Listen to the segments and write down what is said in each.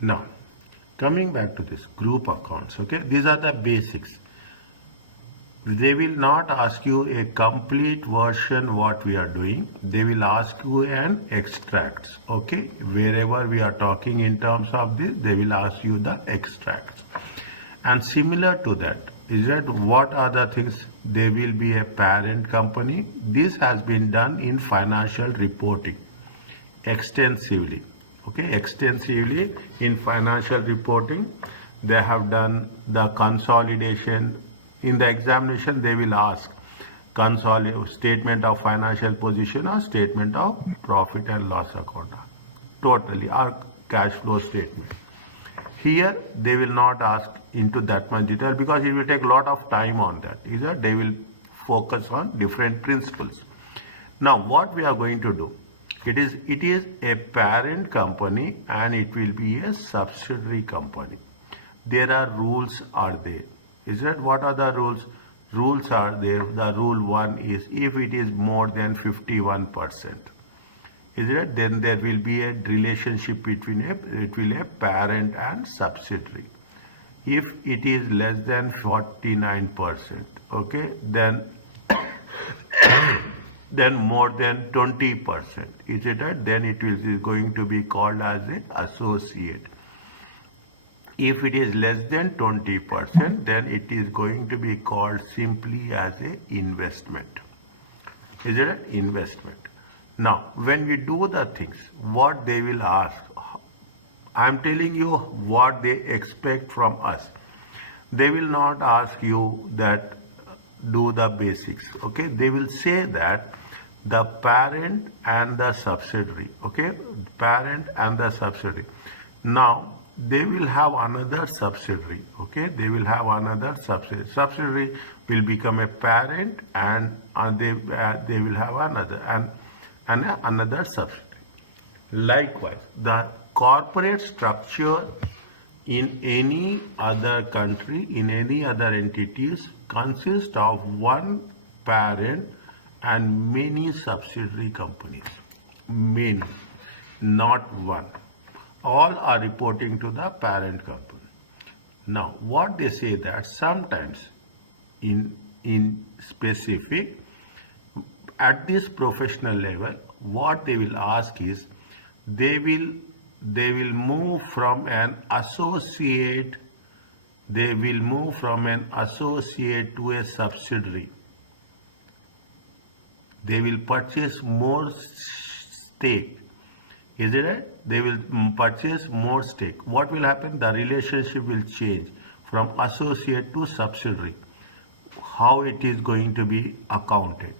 Now, coming back to this group accounts, okay, these are the basics. They will not ask you a complete version what we are doing. They will ask you an extracts, okay. Wherever we are talking in terms of this, they will ask you the extracts. And similar to that, is that what are the things? There will be a parent company. This has been done in financial reporting extensively, okay, extensively in financial reporting. They have done the consolidation. In the examination, they will ask statement of financial position or statement of profit and loss account, totally, or cash flow statement. Here, they will not ask into that much detail because it will take a lot of time on that. They will focus on different principles. Now, what we are going to do, it is a parent company and it will be a subsidiary company. There are rules are there. What are the rules? Rules are there. The rule 1 is if it is more than 51%. Then there will be a relationship between a parent and subsidiary. If it is less than 49%, okay, then then more than 20%, then it is going to be called as an associate. If it is less than 20%, then it is going to be called simply as an investment. Investment. Now, when we do the things, what they will ask, I'm telling you what they expect from us. They will not ask you that do the basics, okay? They will say that the parent and the subsidiary, okay? Parent and the subsidiary. Now, they will have another subsidiary, okay? They will have another subsidiary. Subsidiary will become a parent and they will have another and another subsidiary. Likewise, the corporate structure in any other country, in any other entities, consists of one parent and many subsidiary companies. Many, not one. All are reporting to the parent company. Now, what they say that sometimes in specific, at this professional level, what they will ask is they will move from an associate. They will move from an associate to a subsidiary. They will purchase more stake. Is it right? They will purchase more stake. What will happen? The relationship will change from associate to subsidiary. How it is going to be accounted?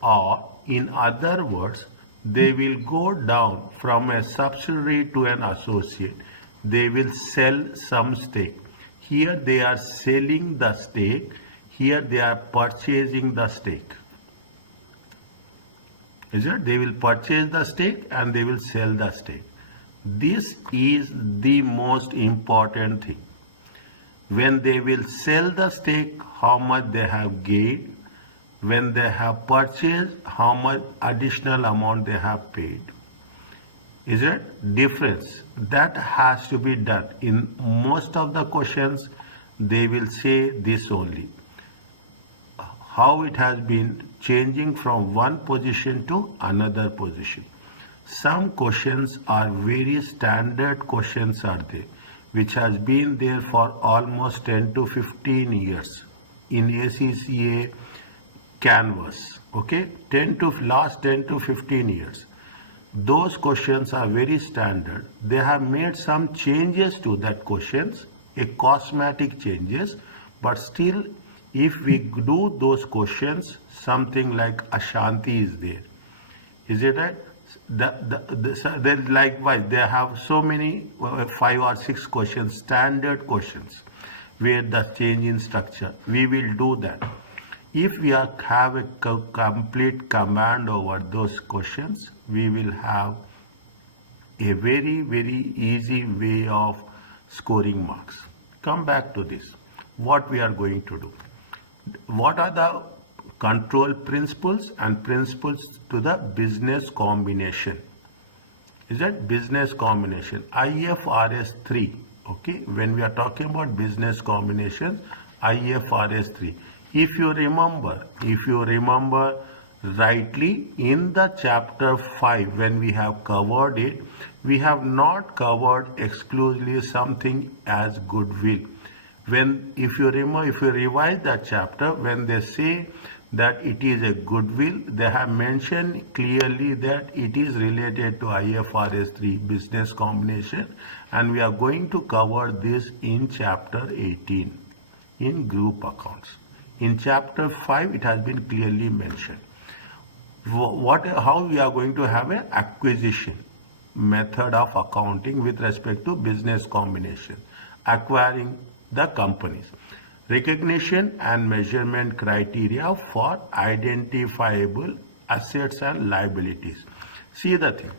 Or in other words, they will go down from a subsidiary to an associate. They will sell some stake. Here they are selling the stake. Here they are purchasing the stake. They will purchase the stake and they will sell the stake. This is the most important thing. When they will sell the stake, how much they have gained. When they have purchased, how much additional amount they have paid. Difference? That has to be done. In most of the questions, they will say this only. How it has been changing from one position to another position. Some questions are very standard questions are there, which has been there for almost 10 to 15 years in ACCA canvas, okay, last 10 to 15 years. Those questions are very standard. They have made some changes to that questions, a cosmetic changes, but still if we do those questions, something like Ashanti is there. Is it right? Then likewise, they have so many 5 or 6 questions, standard questions, where the change in structure. We will do that. If we have a complete command over those questions, we will have a very, very easy way of scoring marks. Come back to this. What we are going to do. What are the control principles and principles to the business combination? Is that business combination? IFRS 3. Okay, when we are talking about business combinations, IFRS 3. If you remember rightly, in the chapter 5, when we have covered it, we have not covered exclusively something as goodwill. When, if you revise that chapter, when they say that it is a goodwill, they have mentioned clearly that it is related to IFRS 3 business combination, and we are going to cover this in chapter 18 in group accounts. In chapter 5, it has been clearly mentioned. How we are going to have an acquisition method of accounting with respect to business combination, acquiring the companies. Recognition and measurement criteria for identifiable assets and liabilities. See the thing,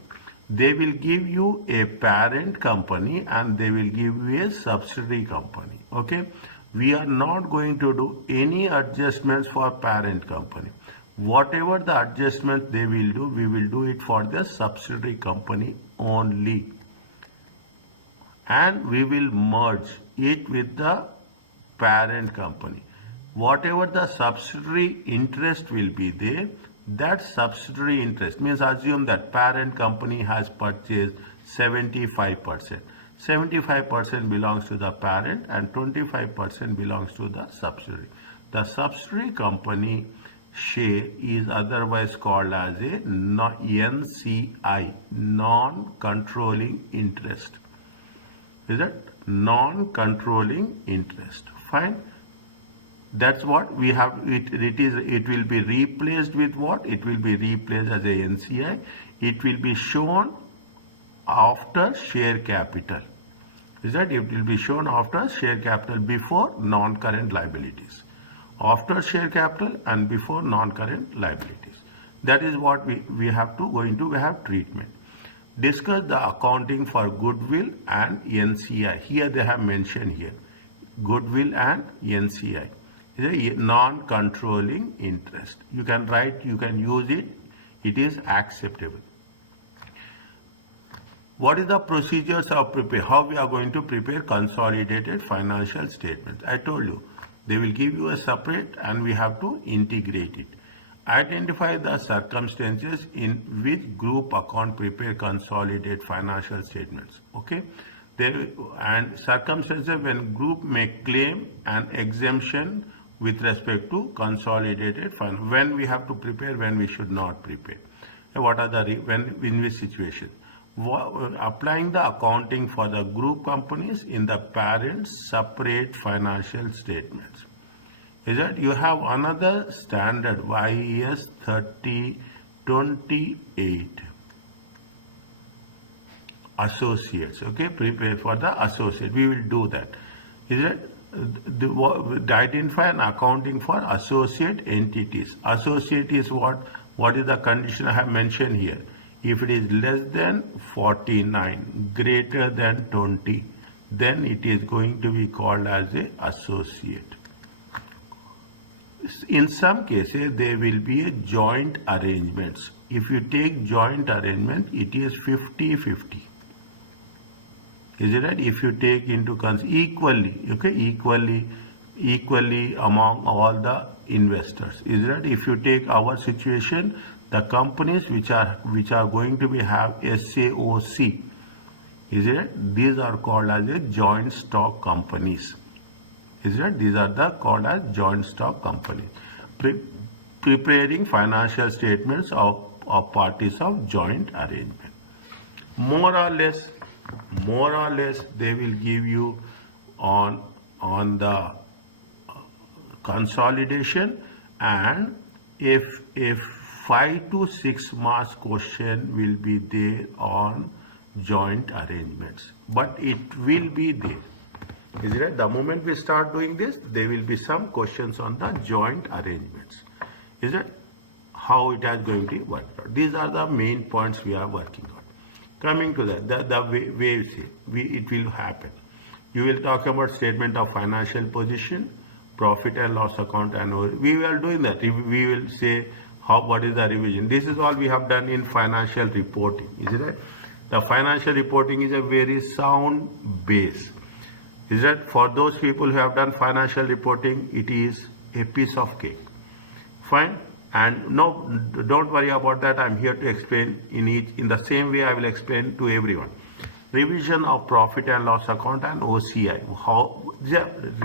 they will give you a parent company and they will give you a subsidiary company. Okay, we are not going to do any adjustments for parent company. Whatever the adjustments they will do, we will do it for the subsidiary company only, and we will merge it with the parent company. Whatever the subsidiary interest will be there, that subsidiary interest means, assume that parent company has purchased 75%. 75% belongs to the parent and 25% belongs to the subsidiary. The subsidiary company share is otherwise called as a NCI, non-controlling interest. Is that non-controlling interest? Fine. That's what we have. It will be replaced with what? It will be replaced as a NCI. It will be shown after share capital. Is that it will be shown after share capital, before non-current liabilities. After share capital and before non-current liabilities. That is what we have to we have treatment. Discuss the accounting for goodwill and NCI. Here they have mentioned here, goodwill and NCI. Is a non-controlling interest. You can write, you can use it. It is acceptable. What is the procedures of prepare? How we are going to prepare consolidated financial statements? I told you, they will give you a separate and we have to integrate it. Identify the circumstances in which group account prepare consolidated financial statements. Okay, and circumstances when group may claim an exemption with respect to consolidated fund. When we have to prepare, when we should not prepare. What are the in which situation? Applying the accounting for the group companies in the parent's separate financial statements. Is that you have another standard, YES 3028, associates. Okay, prepare for the associate. We will do that. Is it identify an accounting for associate entities? Associate is what? What is the condition I have mentioned here? If it is less than 49, greater than 20, then it is going to be called as a associate. In some cases, there will be a joint arrangements. If you take joint arrangement, it is 50-50. Is it right? If you take into equally, okay, equally among all the investors. Is it right? If you take our situation, the companies which are going to be have SAOC, is it right? These are called as a joint stock companies. Is it? These are called as joint stock companies. Preparing financial statements of parties of joint arrangement. More or less, they will give you on the consolidation, and if 5 to 6 marks question will be there on joint arrangements, but it will be there. Is it right? The moment we start doing this, there will be some questions on the joint arrangements. Is it? How it is going to work out. These are the main points we are working on. Coming to that, the way you say, it will happen. You will talk about statement of financial position, profit and loss account, and we are doing that. We will say what is the revision. This is all we have done in financial reporting. Is it right? The financial reporting is a very sound base. Is that for those people who have done financial reporting, it is a piece of cake. Fine. And no, don't worry about that. I'm here to explain in the same way I will explain to everyone. Revision of profit and loss account and OCI.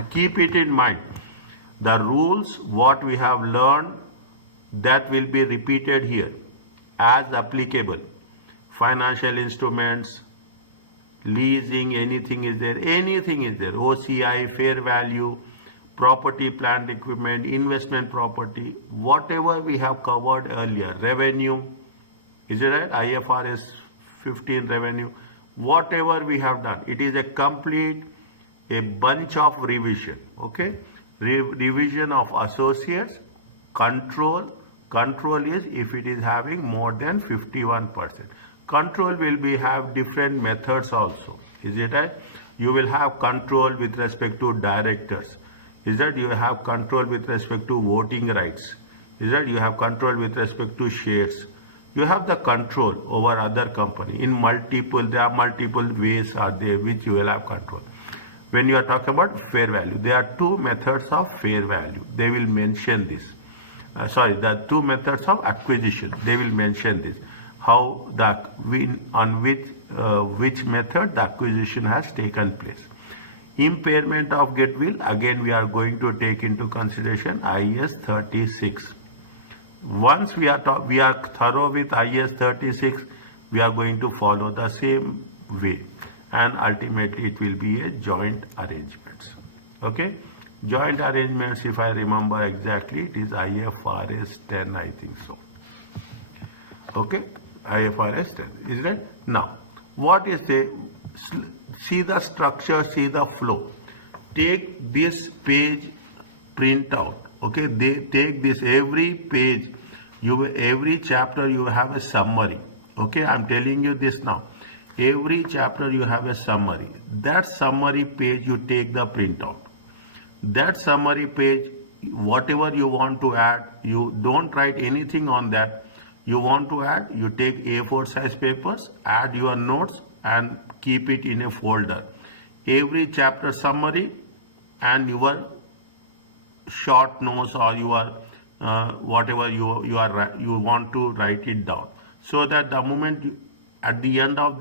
Keep it in mind. The rules, what we have learned, that will be repeated here as applicable. Financial instruments, leasing, anything is there, OCI, fair value, property, plant, equipment, investment property, whatever we have covered earlier, revenue, is it right? IFRS 15 revenue, whatever we have done, it is a bunch of revision, okay? Revision of associates, control is if it is having more than 51%. Control will have different methods also, is it right? You will have control with respect to directors. Is that you have control with respect to voting rights? Is that you have control with respect to shares? You have the control over other company. There are multiple ways are there which you will have control. When you are talking about fair value, there are two methods of fair value. They will mention this. The two methods of acquisition. They will mention this. How which method the acquisition has taken place. Impairment of goodwill, again we are going to take into consideration IAS 36. Once we are thorough with IAS 36, we are going to follow the same way, and ultimately it will be a joint arrangements. Okay, joint arrangements, if I remember exactly, it is IFRS 10, I think so. Okay, IFRS 10, is that? Now, what is see the structure, see the flow. Take this page print out. Okay, they take this every page, every chapter you have a summary. Okay, I'm telling you this now. Every chapter you have a summary. That summary page you take the printout. That summary page, whatever you want to add, you don't write anything on that. You want to add, you take A4 size papers, add your notes and keep it in a folder. Every chapter summary and your short notes or your whatever you want to write it down, so that the moment at the end of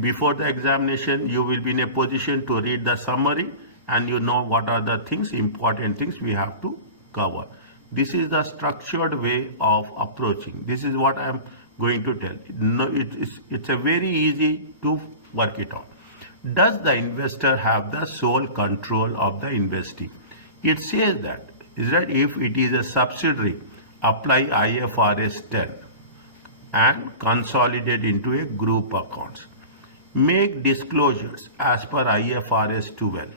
before the examination, you will be in a position to read the summary and you know what are the important things we have to cover. This is the structured way of approaching. This is what I am going to tell. No, it's a very easy to work it out. Does the investor have the sole control of the investing? It says that, is that if it is a subsidiary, apply IFRS 10 and consolidate into a group accounts. Make disclosures as per IFRS 12.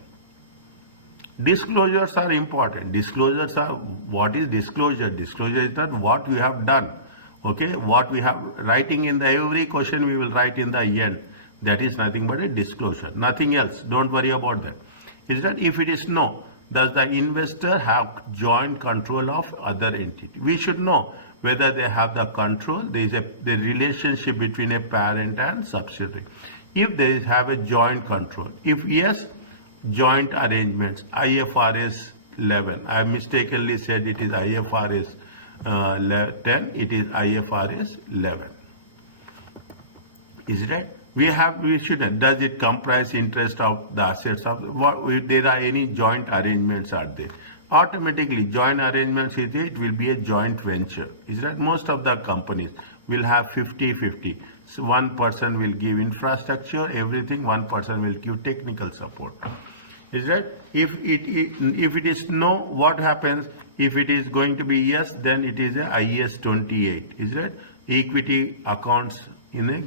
Disclosures are important. Disclosures are, what is disclosure? Disclosure is not what we have done. Okay, what we have writing in every question we will write in the end. That is nothing but a disclosure. Nothing else. Don't worry about that. Is that if it is no, does the investor have joint control of other entity? We should know whether they have the control. There is the relationship between a parent and subsidiary. If they have a joint control. If yes, joint arrangements, IFRS 11. I mistakenly said it is IFRS 10, it is IFRS 11. Is it right? We shouldn't. Does it comprise interest of the assets of if there are any joint arrangements are there? Automatically joint arrangements is it will be a joint venture. Is that most of the companies will have 50-50. So one person will give infrastructure, everything, one person will give technical support. Is that if it is no, what happens? If it is going to be yes, then it is a IAS 28. Is that equity accounts in a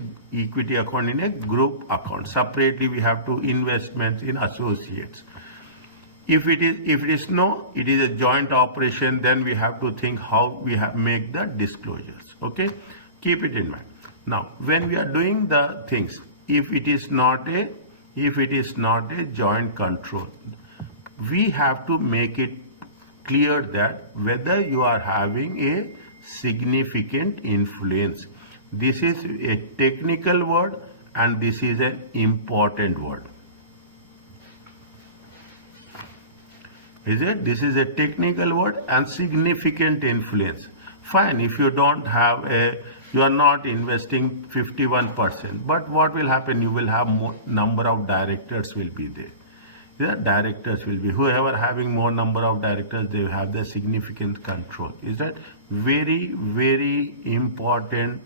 group account. Separately we have to investments in associates. If it is no, it is a joint operation, then we have to think how we make the disclosures. Okay, keep it in mind. Now, when we are doing the things, if it is not a joint control, we have to make it clear that whether you are having a significant influence, This is a technical word and this is an important word. Is it? This is a technical word and significant influence. Fine, if you don't have you are not investing 51%, but what will happen? You will have more number of directors will be there. The directors will be, whoever having more number of directors, they have the significant control. Is that very, very important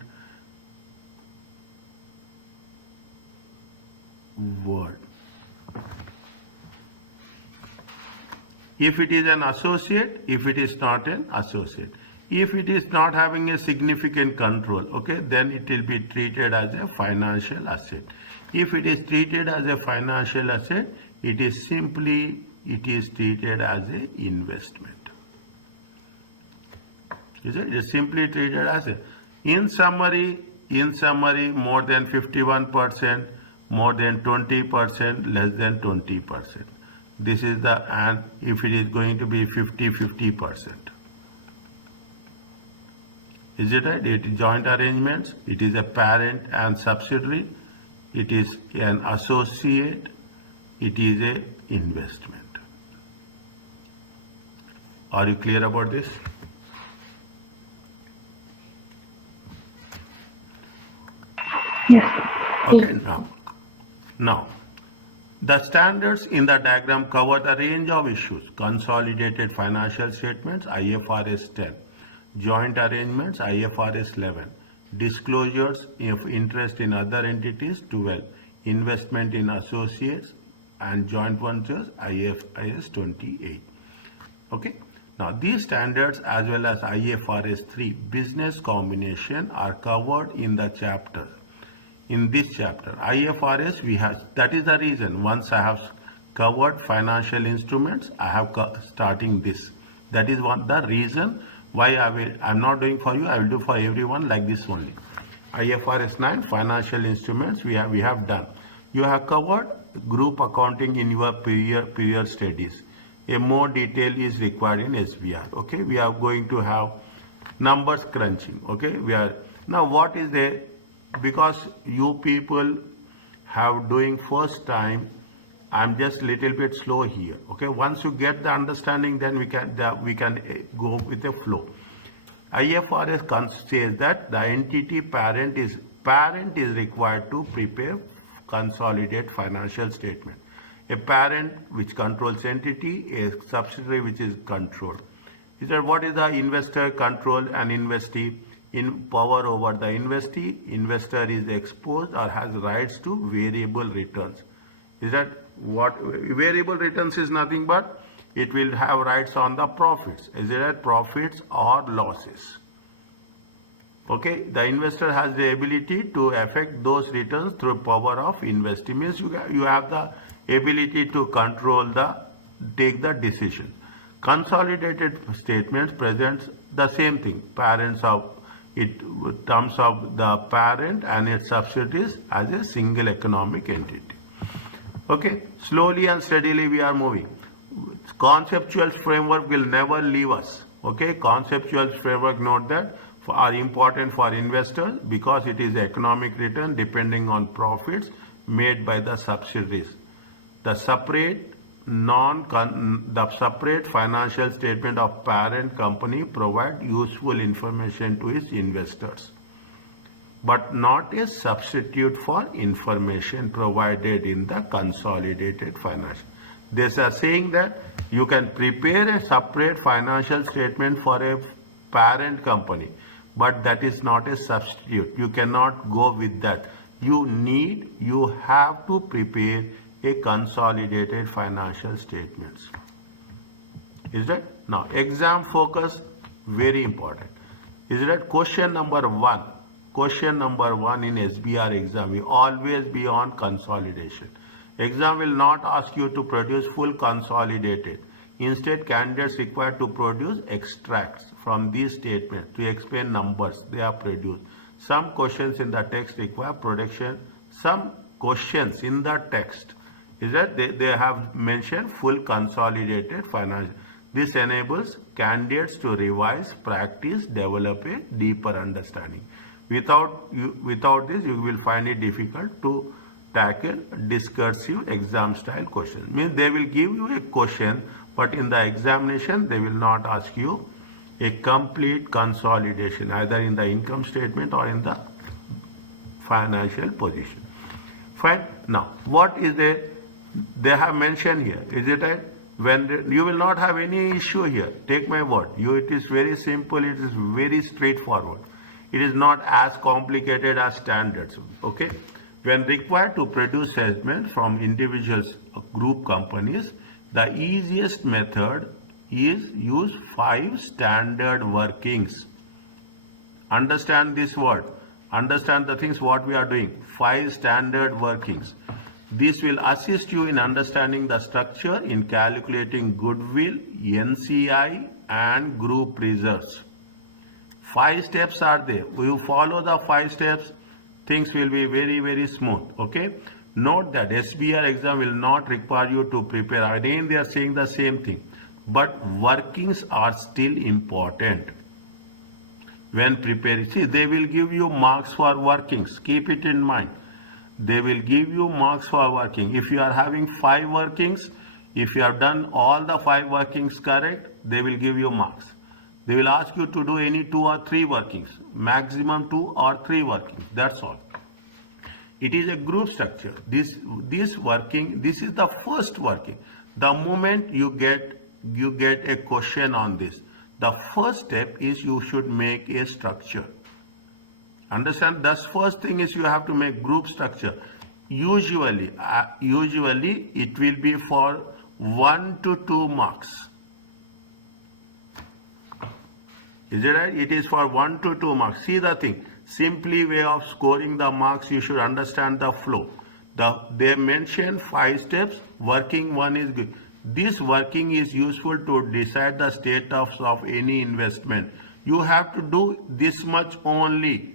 word. If it is an associate, if it is not an associate. If it is not having a significant control, okay, then it will be treated as a financial asset. If it is treated as a financial asset, it is treated as an investment. Is it? It is simply treated as a. In summary, more than 51%, more than 20%, less than 20%. This is the, and if it is going to be 50%. Is it right? It is joint arrangements. It is a parent and subsidiary. It is an associate. It is a investment. Are you clear about this? Yes. Okay, now, the standards in the diagram cover the range of issues. Consolidated financial statements, IFRS 10. Joint arrangements, IFRS 11. Disclosures of interest in other entities, 12. Investment in associates and joint ventures, IFRS 28. Okay. Now, these standards as well as IFRS 3 business combination are covered in the chapter. In this chapter, IFRS, we have, that is the reason once I have covered financial instruments, I have starting this. That is the reason why I'm not doing for you, I will do for everyone like this only. IFRS 9, financial instruments, we have done. You have covered group accounting in your period studies. A more detail is required in SBR. Okay, we are going to have numbers crunching. Okay, now what is the, because you people have doing first time, I'm just little bit slow here. Okay, once you get the understanding, then we can go with the flow. IFRS says that the entity parent is required to prepare consolidate financial statement. A parent which controls entity, a subsidiary which is controlled. Is that what is the investor control and investee? In power over the investee, investor is exposed or has rights to variable returns. Is that what variable returns is? Nothing but it will have rights on the profits. Is it that profits or losses? Okay, the investor has the ability to affect those returns through power of investing. Means you have the ability to control take the decision. Consolidated statements presents the same thing. Parents of it terms of the parent and its subsidiaries as a single economic entity. Okay, slowly and steadily we are moving. Conceptual framework will never leave us. Okay, conceptual framework, note that, are important for investors because it is economic return depending on profits made by the subsidiaries. The separate financial statement of parent company provide useful information to its investors, but not a substitute for information provided in the consolidated financial. They are saying that you can prepare a separate financial statement for a parent company, but that is not a substitute. You cannot go with that. You have to prepare a consolidated financial statements. Is that? Now, exam focus, very important. Is that question number 1? Question number 1 in SBR exam will always be on consolidation. Exam will not ask you to produce full consolidated. Instead, candidates required to produce extracts from these statements to explain numbers they are produced. Some questions in the text require production. Some questions in the text is that they have mentioned full consolidated financial. This enables candidates to revise, practice, develop a deeper understanding. Without this, you will find it difficult to tackle discursive exam style questions. Means they will give you a question, but in the examination they will not ask you a complete consolidation either in the income statement or in the financial position. Fine. Now, what is they have mentioned here? Is it right? When you will not have any issue here. Take my word. It is very simple. It is very straightforward. It is not as complicated as standards. Okay. When required to produce statements from individuals, group companies, the easiest method is use 5 standard workings. Understand this word. Understand the things what we are doing. 5 standard workings. This will assist you in understanding the structure in calculating goodwill, NCI and group reserves. 5 steps are there. You follow the 5 steps, things will be very, very smooth. Okay. Note that SBR exam will not require you to prepare. Again, they are saying the same thing. But workings are still important. When preparing, see, they will give you marks for workings. Keep it in mind. They will give you marks for working. If you are having 5 workings, if you have done all the 5 workings correct, they will give you marks. They will ask you to do any 2 or 3 workings, maximum 2 or 3 workings. That's all. It is a group structure. This working, this is the first working. The moment you get a question on this, the first step is you should make a structure. Understand? The first thing is you have to make group structure. Usually it will be for 1 to 2 marks. Is it right? It is for 1 to 2 marks. See the thing. Simply way of scoring the marks, you should understand the flow. They mention 5 steps. Working 1 is good. This working is useful to decide the status of any investment. You have to do this much only.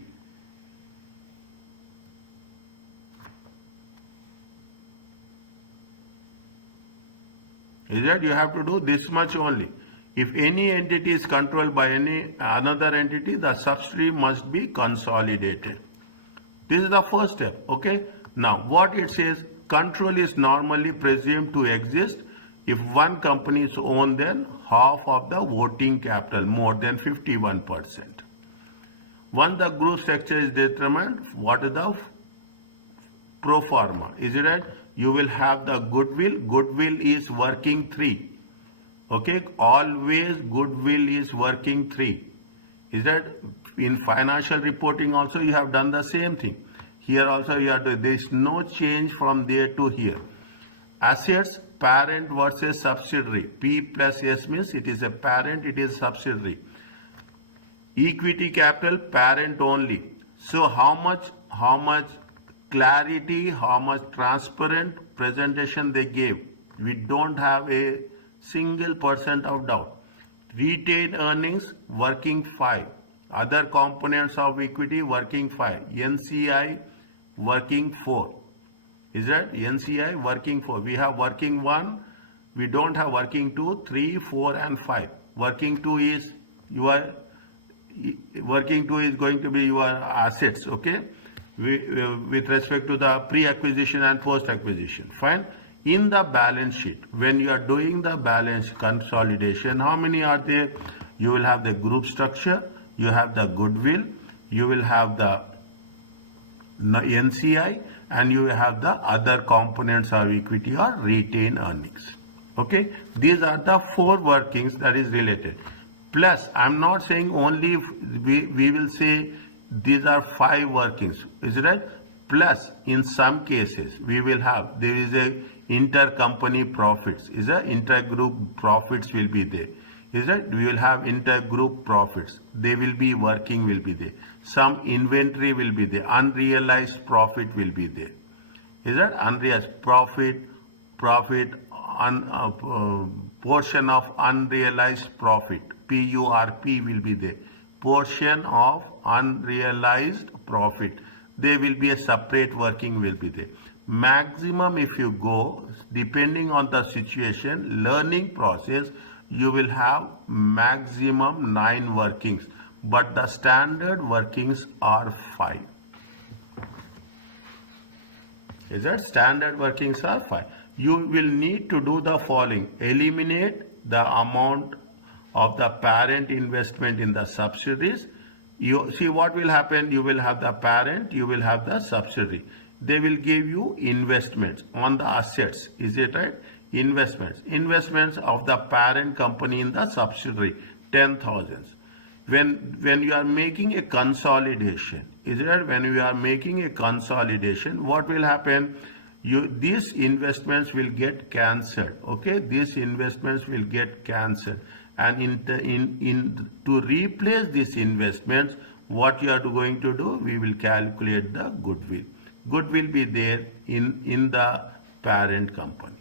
Is that you have to do this much only. If any entity is controlled by another entity, the subsidiary must be consolidated. This is the first step. Okay. Now, what it says, control is normally presumed to exist if one company is owned then half of the voting capital, more than 51%. Once the group structure is determined, what is the pro forma? Is it right? You will have the goodwill. Goodwill is working 3. Okay, always goodwill is working 3. Is that in financial reporting also you have done the same thing. Here also you are doing, there is no change from there to here. Assets, parent versus subsidiary. P plus S means it is a parent, it is subsidiary. Equity capital, parent only. So how much clarity, how much transparent presentation they gave. We don't have a single % of doubt. Retained earnings working 5. Other components of equity working 5. NCI working 4. Is that NCI working 4? We have working 1. We don't have working 2, 3, 4 and 5. Working 2 is working 2 is going to be your assets. Okay. With respect to the pre-acquisition and post-acquisition. Fine. In the balance sheet, when you are doing the balance consolidation, how many are there? You will have the group structure, you have the goodwill, you will have the NCI, and you will have the other components of equity or retained earnings. Okay, these are the 4 workings that is related. Plus, I'm not saying only we will say these are 5 workings. Is it right? Plus, in some cases, we will have, there is a intercompany profits. Is a intergroup profits will be there. Is that we will have intergroup profits. They will be working will be there. Some inventory will be there. Unrealized profit will be there. Is that unrealized profit, portion of unrealized profit, PURP will be there. Portion of unrealized profit. There will be a separate working will be there. Maximum if you go, depending on the situation, learning process, you will have maximum 9 workings. but the standard workings are 5. Is that standard workings are 5? You will need to do the following. Eliminate the amount of the parent investment in the subsidiaries. You see what will happen. You will have the parent, you will have the subsidiary. They will give you investments on the assets. Is it right? Investments of the parent company in the subsidiary, 10,000. When you are making a consolidation, is it right? When you are making a consolidation, what will happen? These investments will get cancelled. Okay, these investments will get cancelled, and to replace these investments, what you are going to do? We will calculate the goodwill. Goodwill be there in the parent company.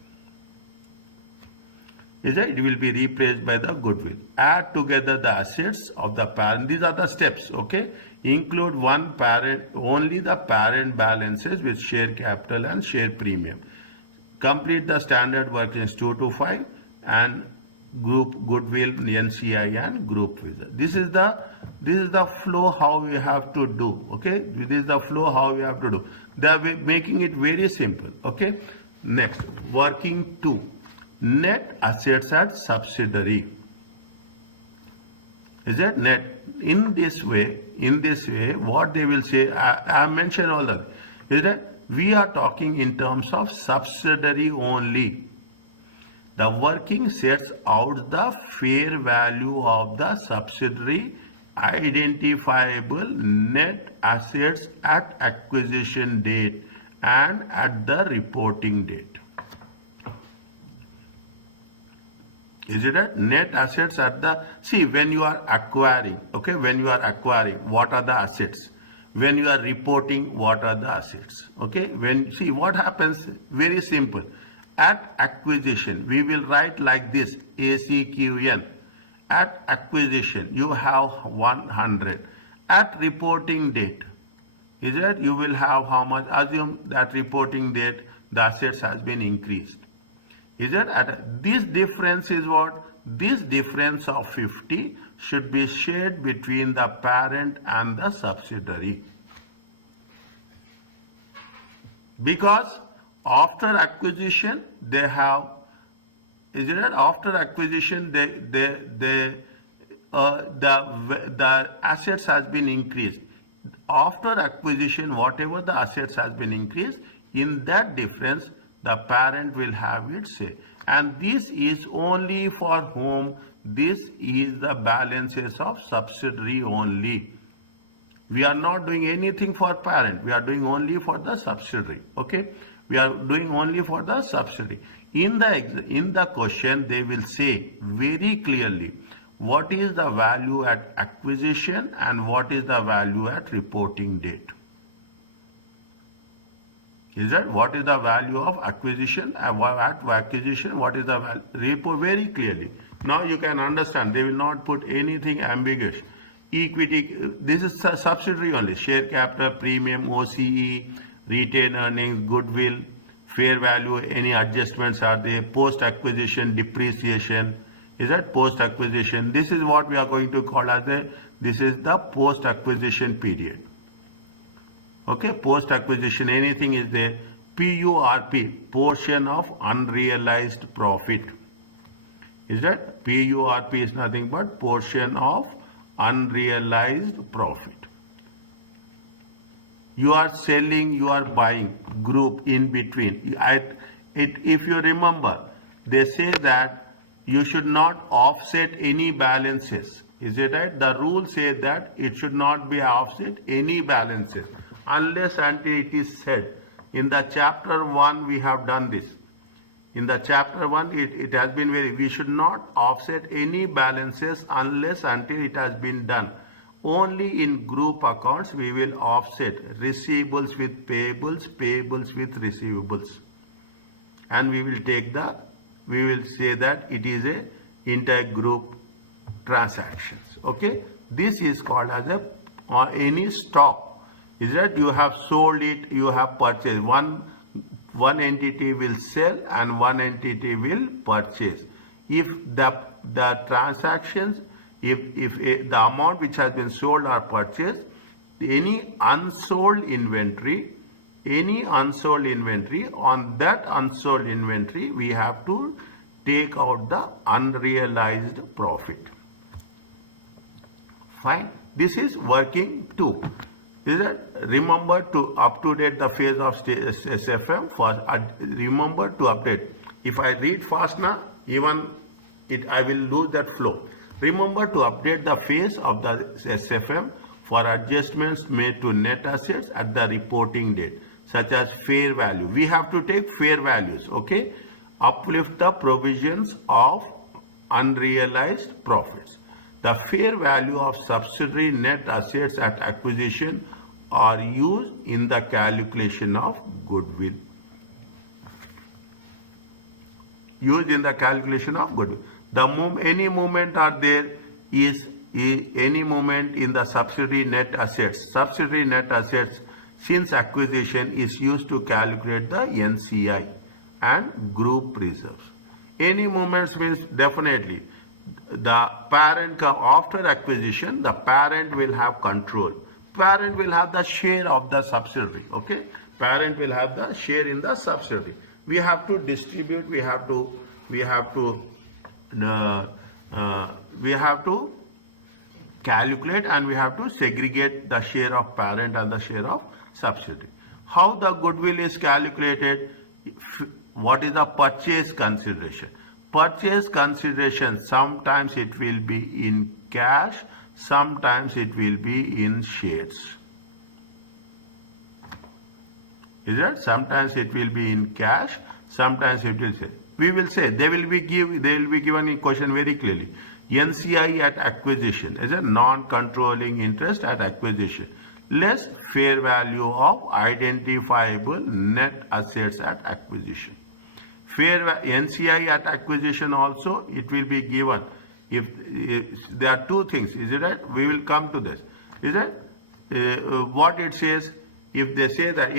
Is that it will be replaced by the goodwill. Add together the assets of the parent. These are the steps. Okay. Include one parent, only the parent balances with share capital and share premium. Complete the standard workings 2 to 5 and group goodwill, NCI and group visa. This is the flow how we have to do. Okay. This is the flow how we have to do. They are making it very simple. Okay. Next, working 2. Net assets at subsidiary. Is that net? In this way, what they will say, I mentioned all that, is that we are talking in terms of subsidiary only. The working sets out the fair value of the subsidiary identifiable net assets at acquisition date and at the reporting date. Is it right? Net assets at the, see, when you are acquiring, okay, when you are acquiring, what are the assets? When you are reporting, what are the assets? Okay, see what happens, very simple. At acquisition, we will write like this, ACQN. At acquisition, you have 100. At reporting date, is it? You will have how much? Assume that reporting date, the assets has been increased. Is it? This difference is what? This difference of 50 should be shared between the parent and the subsidiary. Because after acquisition, they have, is it? After acquisition, the assets has been increased. After acquisition, whatever the assets has been increased, in that difference, the parent will have its say. And this is only for whom? This is the balances of subsidiary only. We are not doing anything for parent. We are doing only for the subsidiary. Okay. We are doing only for the subsidiary. In the question, they will say very clearly what is the value at acquisition and what is the value at reporting date. Is that what is the value of acquisition? At acquisition, what is the value? Report very clearly. Now you can understand. They will not put anything ambiguous. Equity, this is a subsidiary only. Share capital, premium, OCE, retained earnings, goodwill, fair value, any adjustments are there, post-acquisition, depreciation. Is that post-acquisition? This is what we are going to call as this is the post-acquisition period. Okay, post-acquisition, anything is there. PURP, portion of unrealized profit. Is that? PURP is nothing but portion of unrealized profit. You are selling, you are buying, group in between. If you remember, they say that you should not offset any balances. Is it right? The rule says that it should not be offset any balances unless until it is said. In the chapter 1 we have done this. In the chapter 1 it has been we should not offset any balances unless until it has been done. Only in group accounts we will offset receivables with payables, payables with receivables. And we will say that it is a inter-group transactions. Okay. This is called as any stock. Is that you have sold it, you have purchased. One entity will sell and one entity will purchase. If the transactions the amount which has been sold or purchased, any unsold inventory, on that unsold inventory we have to take out the unrealized profit. Fine. This is working 2. Is it? Remember to up-to-date the phase of SFM. Remember to update. If I read fast now, I will lose that flow. Remember to update the phase of the SFM for adjustments made to net assets at the reporting date, such as fair value. We have to take fair values, okay? Uplift the provisions of unrealized profits. The fair value of subsidiary net assets at acquisition are used in the calculation of goodwill. Any movement are there is any movement in the subsidiary net assets. Subsidiary net assets since acquisition is used to calculate the NCI and group reserves. Any movements means definitely the parent, after acquisition, the parent will have control. Parent will have the share of the subsidiary, okay? Parent will have the share in the subsidiary. We have to distribute, we have to calculate, and we have to segregate the share of parent and the share of subsidiary. How the goodwill is calculated? What is the purchase consideration? Purchase consideration, sometimes it will be in cash, sometimes it will be in shares. Is it? Sometimes it will be in cash, sometimes it will say. We will say they will be given in question very clearly. NCI at acquisition is a non-controlling interest at acquisition, less fair value of identifiable net assets at acquisition. NCI at acquisition also it will be given. If there are 2 things, is it right? We will come to this. Is it? What it says, if they say that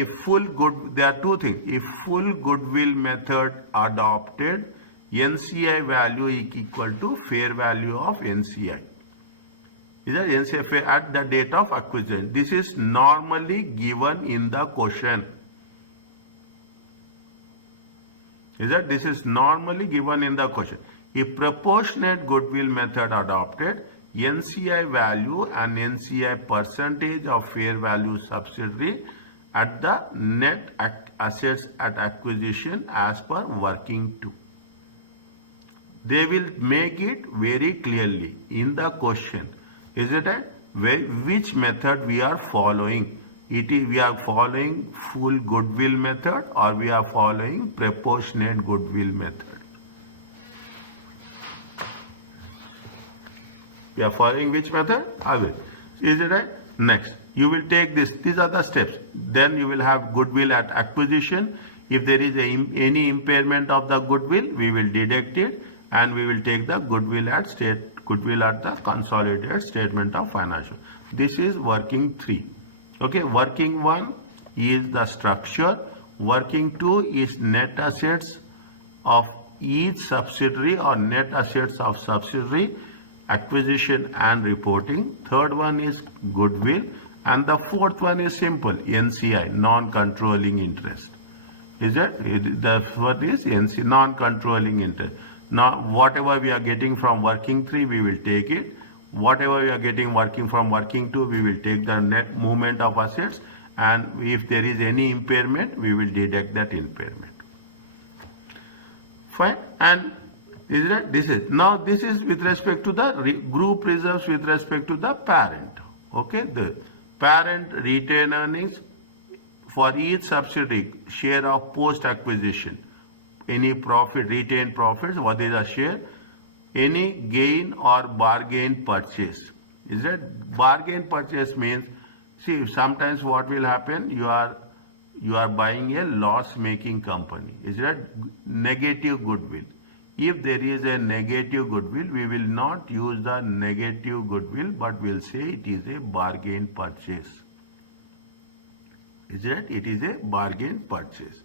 there are 2 things. If full goodwill method adopted, NCI value is equal to fair value of NCI. Is that NCI at the date of acquisition? This is normally given in the question. Is that this is normally given in the question. If proportionate goodwill method adopted, NCI value and NCI percentage of fair value subsidiary at the net assets at acquisition as per working 2. They will make it very clearly in the question. Is it right? Which method we are following? We are following full goodwill method or we are following proportionate goodwill method? We are following which method? Is it right? Next, you will take this. These are the steps. Then you will have goodwill at acquisition. If there is any impairment of the goodwill, we will deduct it, and we will take the goodwill at the consolidated statement of financial. This is working 3. Okay, working 1 is the structure. Working 2 is net assets of each subsidiary or net assets of subsidiary, acquisition and reporting. Third one is goodwill, and the fourth one is simple, NCI, non-controlling interest. Is it? The what is NCI, non-controlling interest. Now, whatever we are getting from working 3, we will take it. Whatever we are getting from working 2, we will take the net movement of assets, and if there is any impairment, we will deduct that impairment. Fine. And is that this is with respect to the group reserves with respect to the parent. Okay, the parent retained earnings for each subsidiary share of post acquisition. Any profit, retained profits, what is a share? Any gain or bargain purchase. Is that bargain purchase means, see, sometimes what will happen, you are buying a loss making company. Is that negative goodwill? If there is a negative goodwill, we will not use the negative goodwill, but we'll say it is a bargain purchase. Is that it is a bargain purchase?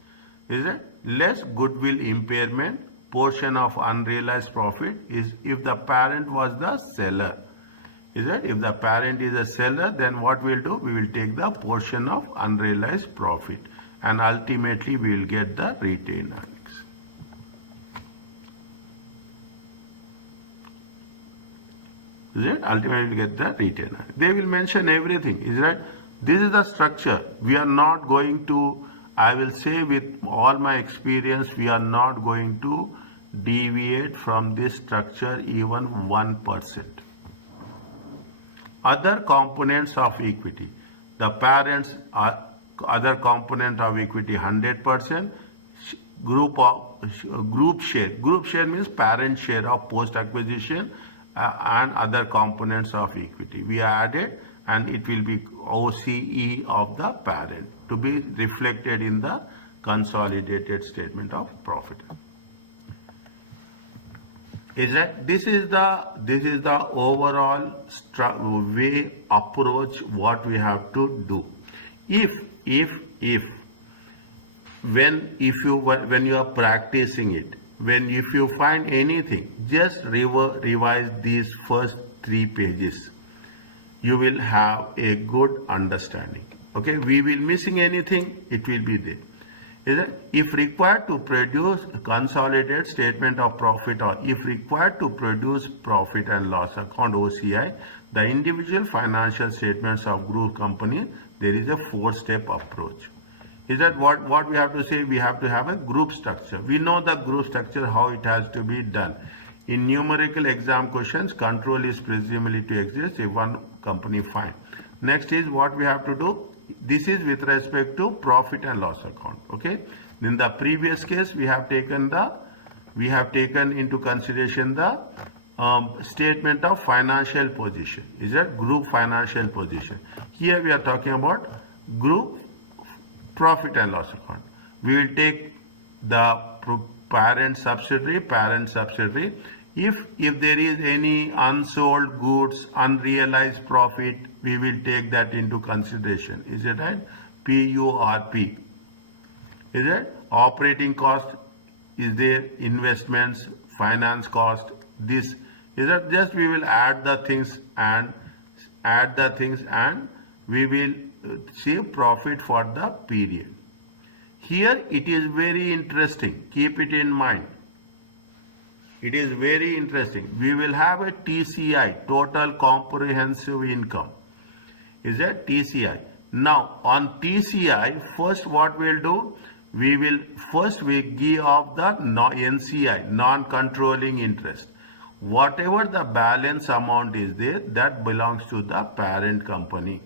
Is that less goodwill impairment portion of unrealized profit is if the parent was the seller. Is it? If the parent is a seller, then what we'll do? We will take the portion of unrealized profit and ultimately we will get the retained earnings. Is it? Ultimately we get the retained earnings. They will mention everything. Is it? This is the structure. We are not going to, I will say with all my experience, we are not going to deviate from this structure even 1%. Other components of equity. The parents are other component of equity 100%. Group share. Group share means parent share of post acquisition and other components of equity. We added and it will be OCE of the parent to be reflected in the consolidated statement of profit. Is that this is the overall way approach what we have to do. When you are practicing it, if you find anything, just revise these first 3 pages. You will have a good understanding. Okay, we will missing anything, it will be there. Is it? If required to produce a consolidated statement of profit or if required to produce profit and loss account OCI, the individual financial statements of group company, there is a 4-step approach. Is that what we have to say? We have to have a group structure. We know the group structure, how it has to be done. In numerical exam questions, control is presumably to exist if one company find. Next is what we have to do. This is with respect to profit and loss account. Okay. In the previous case, we have taken into consideration the statement of financial position. Is that group financial position? Here we are talking about group profit and loss account. We will take the parent subsidiary. If there is any unsold goods, unrealized profit, we will take that into consideration. Is it right? PURP. Is it? Operating cost is there, investments, finance cost. This is that just we will add the things and we will save profit for the period. Here it is very interesting. Keep it in mind. It is very interesting. We will have a TCI, total comprehensive income. Is that TCI? Now on TCI, first what we'll do, we give off the NCI, non-controlling interest. Whatever the balance amount is there, that belongs to the parent company.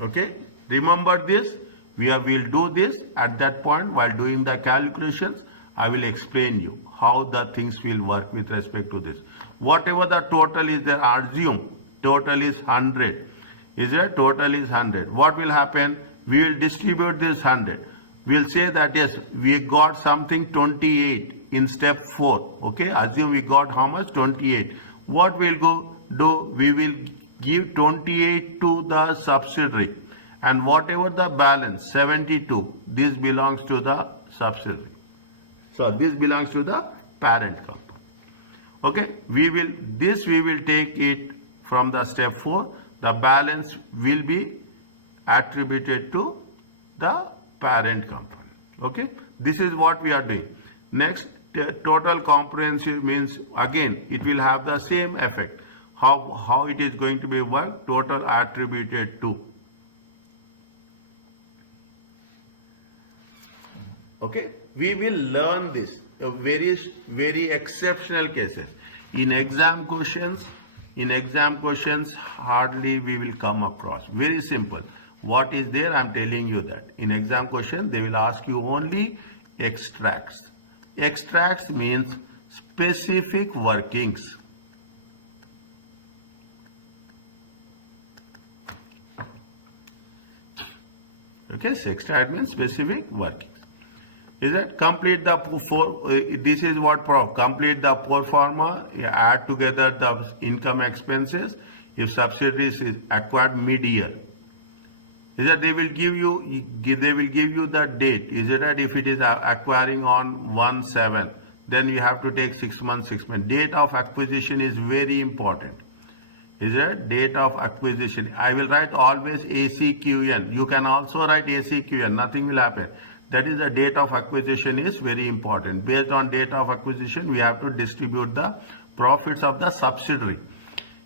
Okay, remember this. We will do this at that point while doing the calculations. I will explain you how the things will work with respect to this. Whatever the total is there, assume total is 100. Is there? Total is 100. What will happen? We will distribute this 100. We will say that yes, we got something 28 in step 4. Okay, assume we got how much? 28. What we'll go do? We will give 28 to the subsidiary. And whatever the balance, 72, this belongs to the subsidiary. So this belongs to the parent company. Okay, we will take it from the step 4. The balance will be attributed to the parent company. Okay, this is what we are doing. Next, total comprehensive means again it will have the same effect. How it is going to be worked? Total attributed to. Okay, we will learn this. Very exceptional cases. In exam questions, hardly we will come across. Very simple. What is there? I am telling you that. In exam question, they will ask you only extracts. Extracts means specific workings. Okay, extract means specific workings. Is that complete the this is what complete the pro forma, add together the income expenses if subsidiaries is acquired mid-year. Is that they will give you the date. Is it that if it is acquiring on 1/7, then you have to take 6 months, 6 months. Date of acquisition is very important. Is it? Date of acquisition. I will write always ACQN. You can also write ACQN. Nothing will happen. That is the date of acquisition is very important. Based on date of acquisition, we have to distribute the profits of the subsidiary.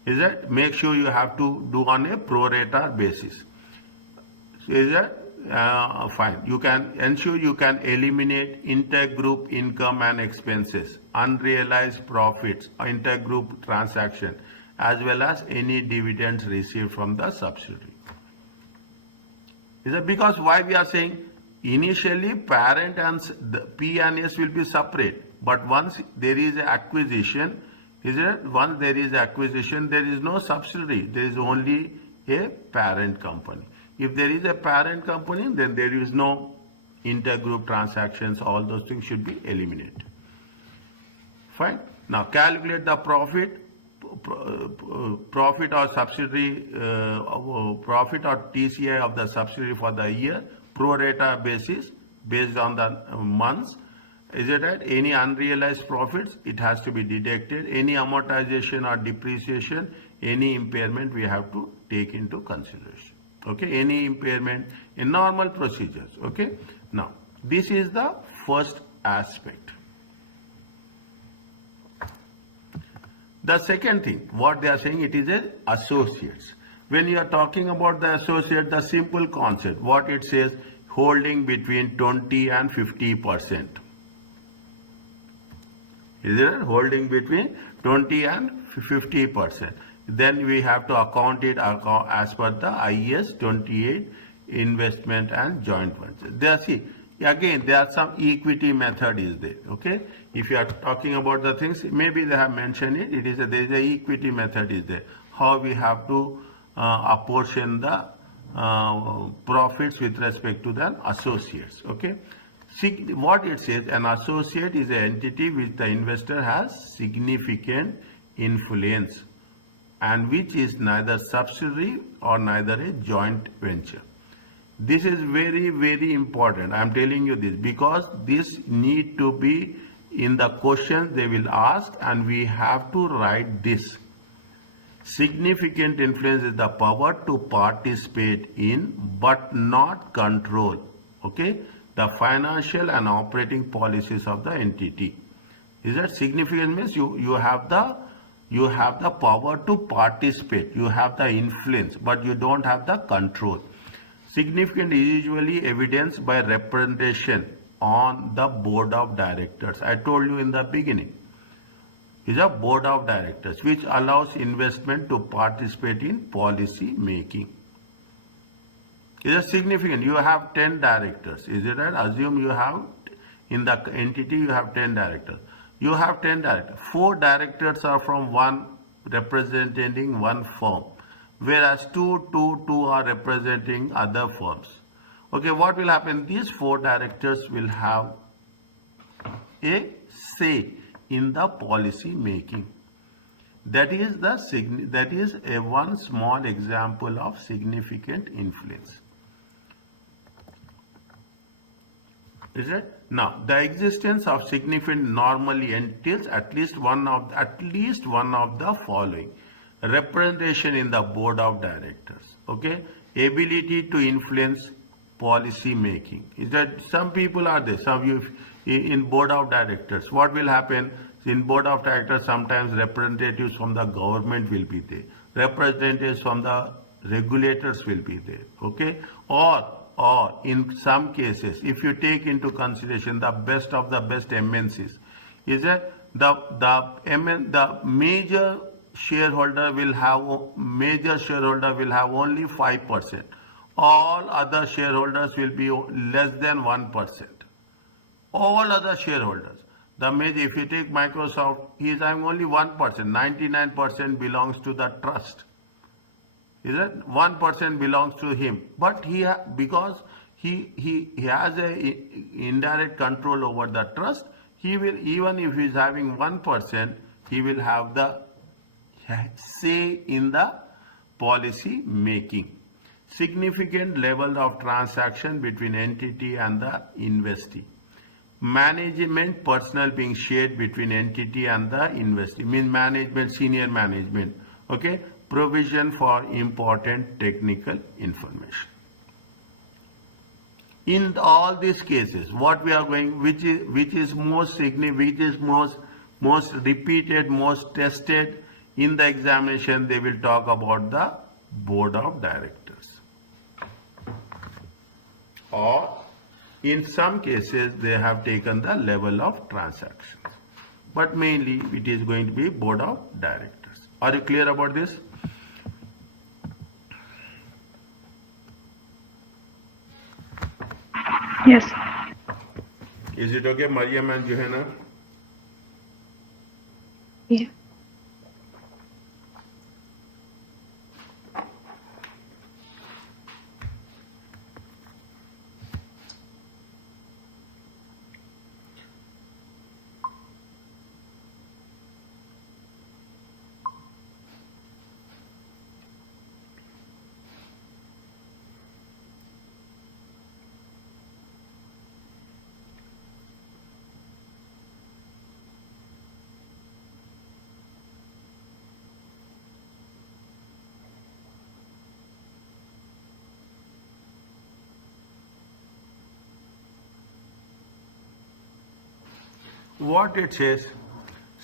Is it? Make sure you have to do on a pro rata basis. Is it? Fine. You can ensure you can eliminate intergroup income and expenses, unrealized profits, intergroup transaction, as well as any dividends received from the subsidiary. Is it? Because why we are saying initially parent and the P and S will be separate, but once there is an acquisition, is it? Once there is acquisition, there is no subsidiary. There is only a parent company. If there is a parent company, then there is no intergroup transactions. All those things should be eliminated. Fine. Now calculate the profit or subsidiary, profit or TCI of the subsidiary for the year, pro rata basis, based on the months. Is it right? Any unrealized profits, it has to be deducted. Any amortization or depreciation, any impairment we have to take into consideration. Okay, any impairment in normal procedures. Okay, now this is the first aspect. The second thing, what they are saying, it is a associates. When you are talking about the associate, the simple concept, what it says, holding between 20 and 50%. Is it holding between 20 and 50%? Then we have to account it as per the IAS 28 investment and joint ventures. There, see, again, there are some equity method is there. Okay, if you are talking about the things, maybe they have mentioned it. It is there is a equity method is there. How we have to apportion the profits with respect to the associates. Okay, see what it says. An associate is an entity which the investor has significant influence, and which is neither subsidiary or neither a joint venture. This is very, very important. I am telling you this because this need to be in the questions they will ask, and we have to write this. Significant influence is the power to participate in but not control, okay, the financial and operating policies of the entity. Is that significant? Means you have the power to participate, you have the influence, but you don't have the control. Significant is usually evidenced by representation on the board of directors. I told you in the beginning. Is a board of directors which allows investment to participate in policy making. Is a significant. You have 10 directors. Is it right? Assume you have in the entity you have 10 directors. You have 10 directors. 4 directors are from one representing one firm, whereas 2 are representing other firms. Okay, what will happen? These 4 directors will have a say in the policy making. That is a one small example of significant influence. Is it? Now, the existence of significant normally entails at least one of the following: representation in the board of directors. Okay, ability to influence policy making. Is that some people are there? Some you in board of directors. What will happen in board of directors? Sometimes representatives from the government will be there. Representatives from the regulators will be there. Okay, or in some cases, if you take into consideration the best of the best MNCs, is that the major shareholder will have only 5%. All other shareholders will be less than 1%. All other shareholders. The major, if you take Microsoft, he is having only 1%. 99% belongs to the trust. Is it? 1% belongs to him. But because he has a indirect control over the trust, he will, even if he is having 1%, he will have the say in the policy making. Significant level of transaction between entity and the investee. Management personnel being shared between entity and the investee, means management, senior management. Okay, provision for important technical information. In all these cases, what we are going, which is most significant, which is most repeated, most tested in the examination, they will talk about the board of directors. Or in some cases, they have taken the level of transactions. But mainly, it is going to be board of directors. Are you clear about this? Yes. Is it okay, Mariam and Johanna? Yeah. What it says,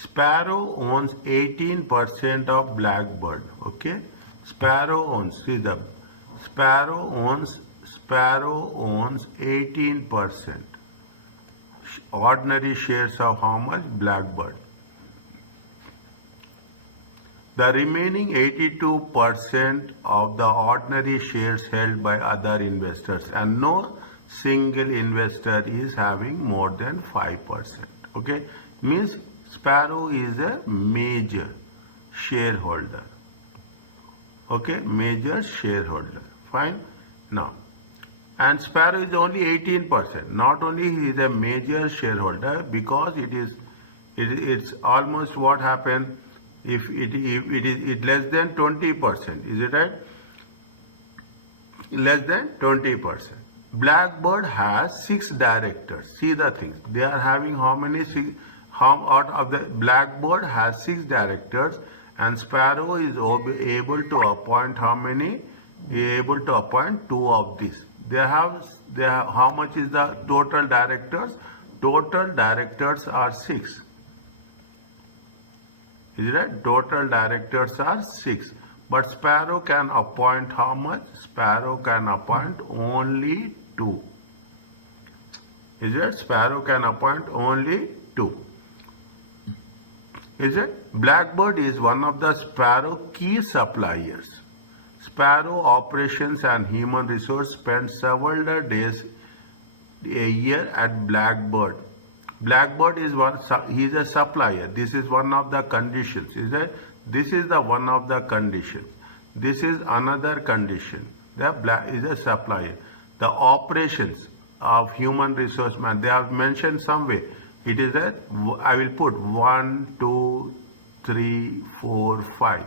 Sparrow owns 18% of Blackbird. Okay, Sparrow owns, see the Sparrow owns 18%. Ordinary shares of how much? Blackbird. The remaining 82% of the ordinary shares held by other investors, and no single investor is having more than 5%. Okay, means Sparrow is a major shareholder. Okay, major shareholder. Fine. Now, and Sparrow is only 18%. Not only he is a major shareholder, because it's almost what happened if it is less than 20%. Is it right? Less than 20%. Blackbird has 6 directors. See the things. They are having how many? How out of the Blackbird has 6 directors, and Sparrow is able to appoint how many? Able to appoint 2 of these. They have how much is the total directors? Total directors are 6. Is it right? Total directors are 6. But Sparrow can appoint how much? Sparrow can appoint only 2. Is it? Sparrow can appoint only 2. Is it? Blackbird is one of the Sparrow key suppliers. Sparrow operations and human resource spend several days a year at Blackbird. Blackbird is one, he is a supplier. This is one of the conditions. Is it? This is the one of the conditions. This is another condition. The black is a supplier. The operations of human resource man, they have mentioned some way. It is a, I will put 1, 2, 3, 4, 5.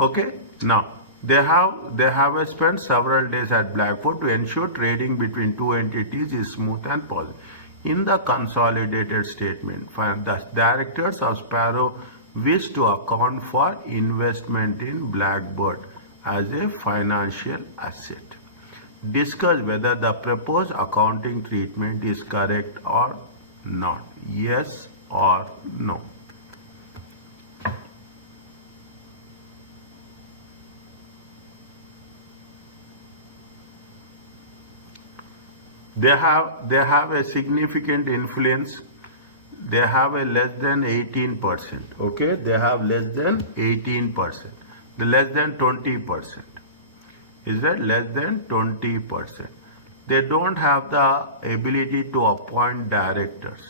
Okay. Now they have spent several days at Blackbird to ensure trading between 2 entities is smooth and positive. In the consolidated statement, the directors of Sparrow wish to account for investment in Blackbird as a financial asset. Discuss whether the proposed accounting treatment is correct or not. Yes or no. They have a significant influence. They have a less than 18%. Okay, they have less than 18%. The less than 20%. Is that less than 20%? They don't have the ability to appoint directors.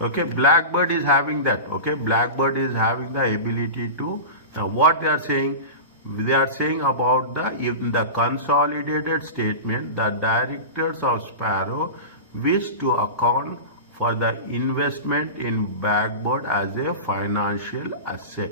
Okay, Blackbird is having that. Okay, Blackbird is having the ability to. Now, what they are saying? They are saying about in the consolidated statement, the directors of Sparrow wish to account for the investment in Blackbird as a financial asset.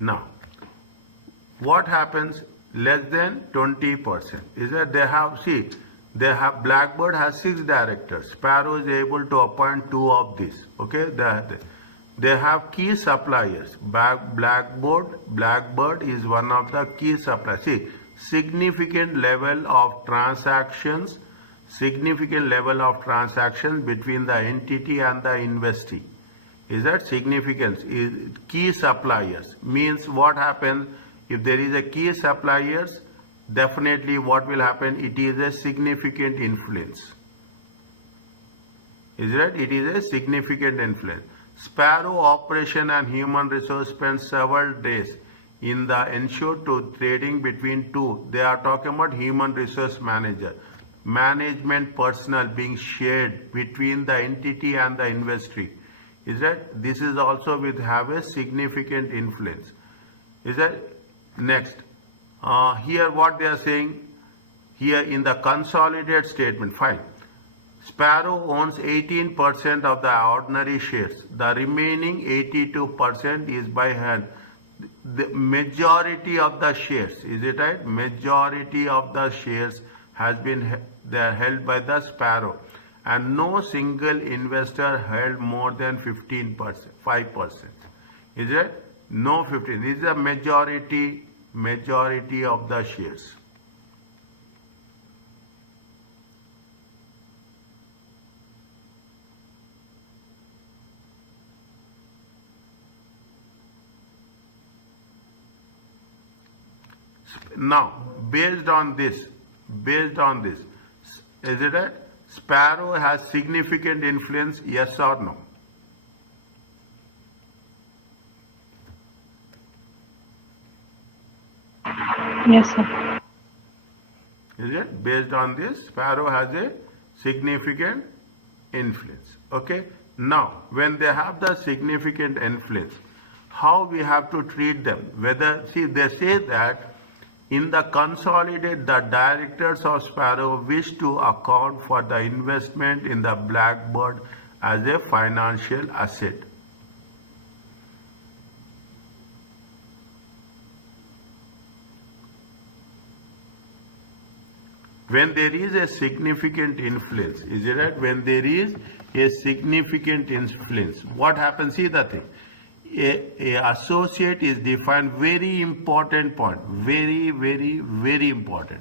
Now, what happens less than 20%? Is that they have Blackbird has 6 directors. Sparrow is able to appoint 2 of these. Okay, they have key suppliers. Blackbird is one of the key suppliers. See, significant level of transactions between the entity and the investee. Is that significance? Is key suppliers means what happens if there is a key suppliers? Definitely, what will happen? It is a significant influence. Is that? It is a significant influence. Sparrow operation and human resource spend several days in the ensure to trading between 2. They are talking about human resource manager. Management personnel being shared between the entity and the industry. Is that this is also will have a significant influence. Is that next? Here what they are saying here in the consolidated statement, fine. Sparrow owns 18% of the ordinary shares. The remaining 82% is by hand. The majority of the shares, is it right? Majority of the shares has been they are held by the Sparrow, and no single investor held more than 15%, 5%. Is it? No 15. This is the majority of the shares. Now, based on this, is it right? Sparrow has significant influence, yes or no? Yes, sir. Is it? Based on this, Sparrow has a significant influence. Okay. Now, when they have the significant influence, how we have to treat them? Whether, see, they say that in the consolidated, the directors of Sparrow wish to account for the investment in the Blackbird as a financial asset. When there is a significant influence, is it right? When there is a significant influence, what happens? See the thing. A associate is defined, very important point, very important.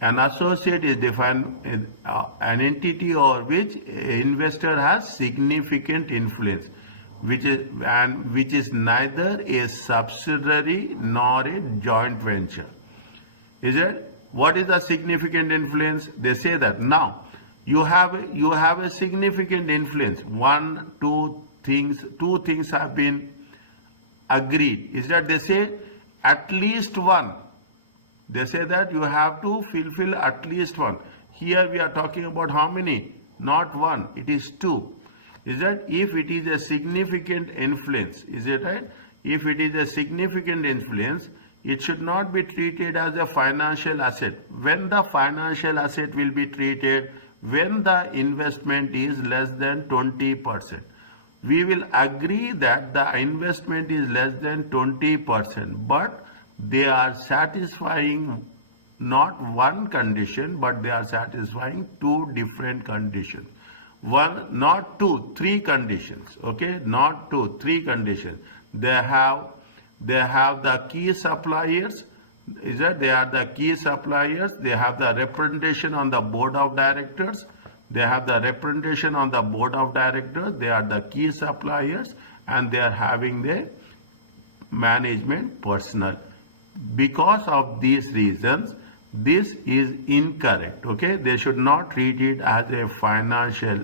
An associate is defined an entity or which investor has significant influence, which is neither a subsidiary nor a joint venture. Is it? What is the significant influence? They say that now you have a significant influence. Two things have been agreed. Is that they say at least one. They say that you have to fulfill at least one. Here we are talking about how many? Not one, it is 2. Is that if it is a significant influence, is it right? If it is a significant influence, it should not be treated as a financial asset. When the financial asset will be treated, when the investment is less than 20%. We will agree that the investment is less than 20%, but they are satisfying not one condition, but they are satisfying 2 different conditions. One, not 2, 3 conditions. Okay, not 2, 3 conditions. They have the key suppliers. Is that they are the key suppliers? They have the representation on the board of directors. They have the representation on the board of directors. They are the key suppliers, and they are having the management personnel. Because of these reasons, this is incorrect. Okay, they should not treat it as a financial.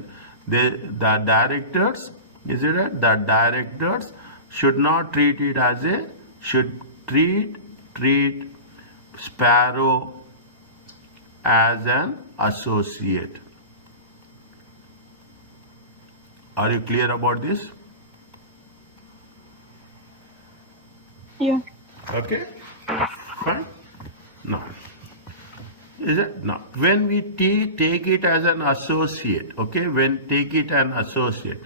The directors, is it right? The directors should not treat it as a, should treat Sparrow as an associate. Are you clear about this? Yeah. Okay, fine. Now, is it now when we take it as an associate? Okay, when take it an associate,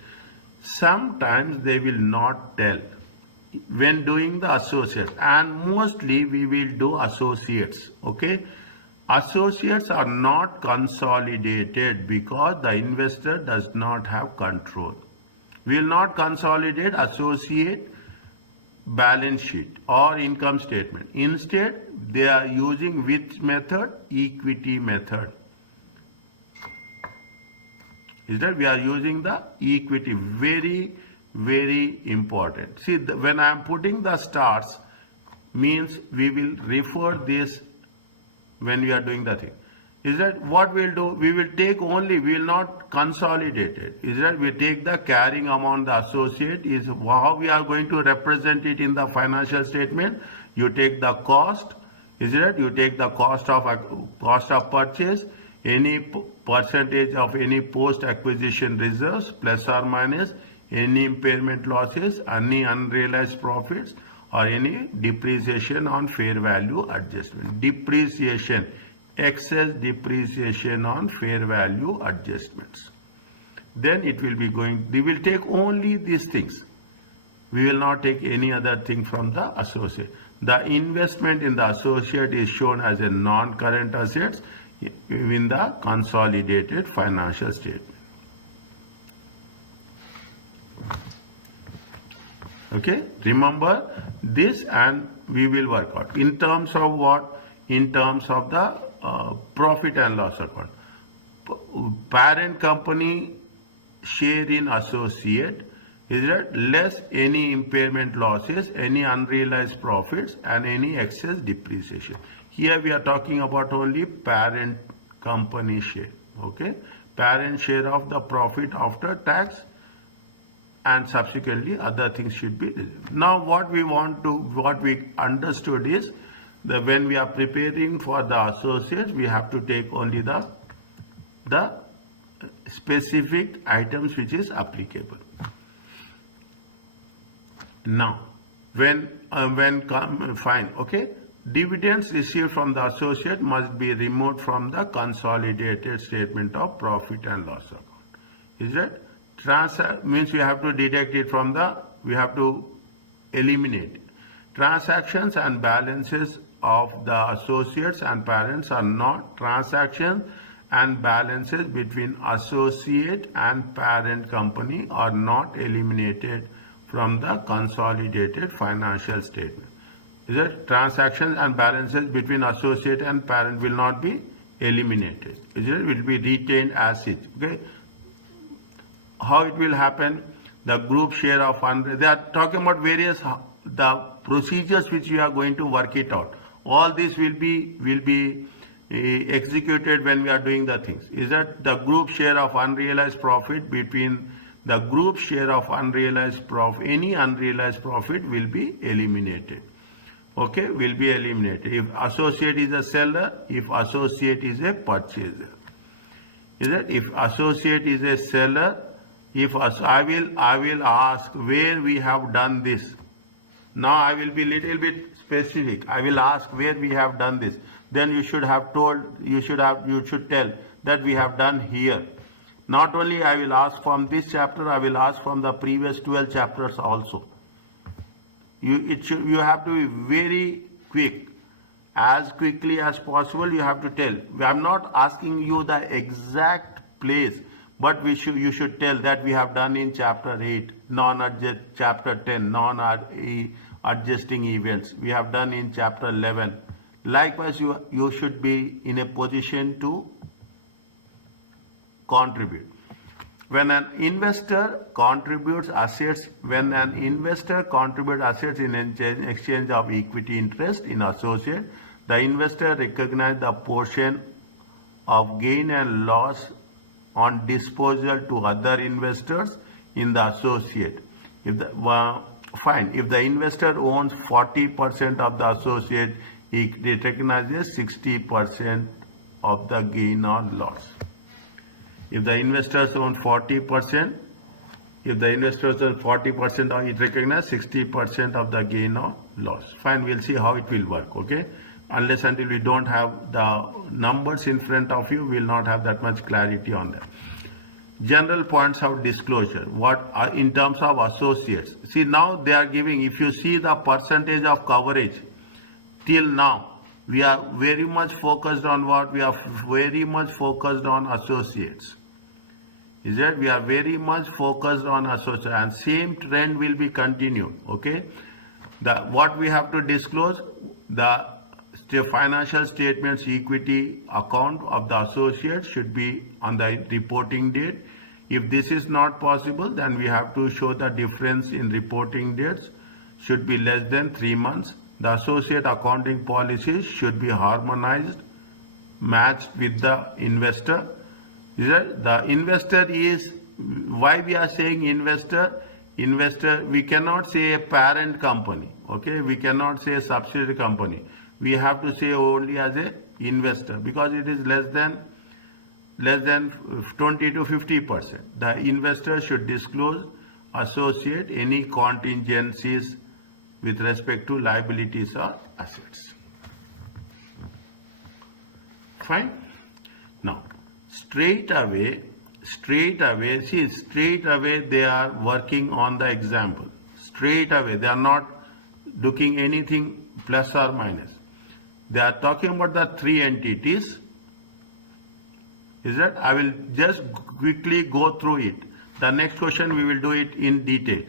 sometimes they will not tell. when doing the associates, and mostly we will do associates. Okay, associates are not consolidated because the investor does not have control. We will not consolidate associate balance sheet or income statement. Instead, they are using which method? Equity method. Is that we are using the equity? Very important. See, when I am putting the stars, means we will refer this when we are doing the thing. Is that what we'll do? We will take only, we will not consolidate it. Is that we take the carrying amount, the associate is how we are going to represent it in the financial statement. You take the cost, is it? You take the cost of purchase, any percentage of any post acquisition reserves plus or minus any impairment losses, any unrealized profits, or any depreciation on fair value adjustment. Depreciation, excess depreciation on fair value adjustments. Then it will be going, we will take only these things. We will not take any other thing from the associate. The investment in the associate is shown as a non-current assets in the consolidated financial statement. Okay, remember this and we will work out. In terms of what? In terms of the profit and loss account. Parent company share in associate is that less any impairment losses, any unrealized profits, and any excess depreciation. Here we are talking about only parent company share. Okay, parent share of the profit after tax, and subsequently other things should be. Now what we understood is that when we are preparing for the associates, we have to take only the specific items which is applicable. Now fine, okay, dividends received from the associate must be removed from the consolidated statement of profit and loss account. Is that? Means we have to deduct it from we have to eliminate. Transactions and balances of the associates and parents are not transactions and balances between associate and parent company are not eliminated from the consolidated financial statement. Is it? Transactions and balances between associate and parent will not be eliminated. Is it? Will be retained as it. Okay. How it will happen? The group share of they are talking about various the procedures which we are going to work it out. All this will be executed when we are doing the things. Is that the group share of unrealized profit between the group share of unrealized profit, any unrealized profit will be eliminated. Okay, will be eliminated. If associate is a seller, if associate is a purchaser. Is that? If associate is a seller, I will ask where we have done this. Now I will be little bit specific. I will ask where we have done this. Then you should tell that we have done here. Not only I will ask from this chapter, I will ask from the previous 12 chapters also. You have to be very quick. As quickly as possible you have to tell. I am not asking you the exact place, but you should tell that we have done in chapter 8, chapter 10, non-adjusting events. We have done in chapter 11. Likewise, you should be in a position to contribute. When an investor contributes assets in exchange of equity interest in associate, the investor recognizes the portion of gain and loss on disposal to other investors in the associate. If the investor owns 40% of the associate, he recognizes 60% of the gain or loss. If the investors own 40%, it recognizes 60% of the gain or loss. Fine, we'll see how it will work, okay? Unless until we don't have the numbers in front of you, we will not have that much clarity on that. General points of disclosure. What are in terms of associates? See, now they are giving, if you see the percentage of coverage till now, we are very much focused on what? We are very much focused on associates. Is that we are very much focused on associates, and same trend will be continued. Okay, what we have to disclose, the financial statements equity account of the associate should be on the reporting date. If this is not possible, then we have to show the difference in reporting dates should be less than 3 months. The associate accounting policies should be harmonized, matched with the investor. The investor is, why we are saying investor? Investor, we cannot say a parent company, okay? We cannot say a subsidiary company. We have to say only as a investor, because it is less than 20 to 50%. The investor should disclose associate any contingencies with respect to liabilities or assets. Fine. Now, straight away they are working on the example. Straight away, they are not looking anything plus or minus. They are talking about the 3 entities. Is that? I will just quickly go through it. The next question we will do it in detail.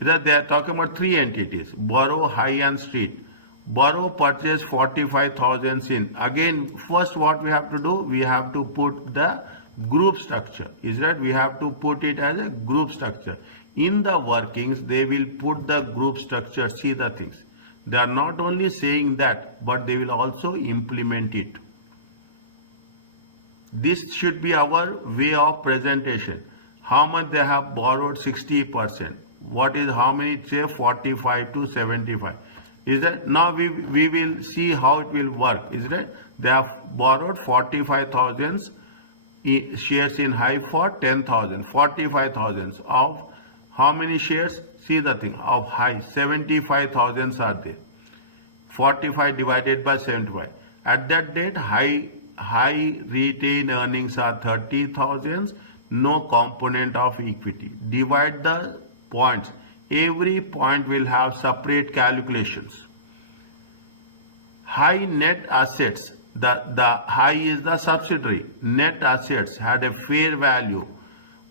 Is that they are talking about 3 entities: Borough, High and Street. Borough purchased 45,000 in. Again, first what we have to do, we have to put the group structure. Is that? We have to put it as a group structure. In the workings, they will put the group structure, see the things. They are not only saying that, but they will also implement it. This should be our way of presentation. How much they have borrowed? 60%. What is how many? Say 45 to 75. Is that? Now we will see how it will work. Is that? They have borrowed 45,000 shares in High for 10,000. 45,000 of how many shares? See the thing of High. 75,000 are there. 45 divided by 75. At that date, high retained earnings are 30,000. No component of equity. Divide the points. Every point will have separate calculations. High net assets. The High is the subsidiary. Net assets had a fair value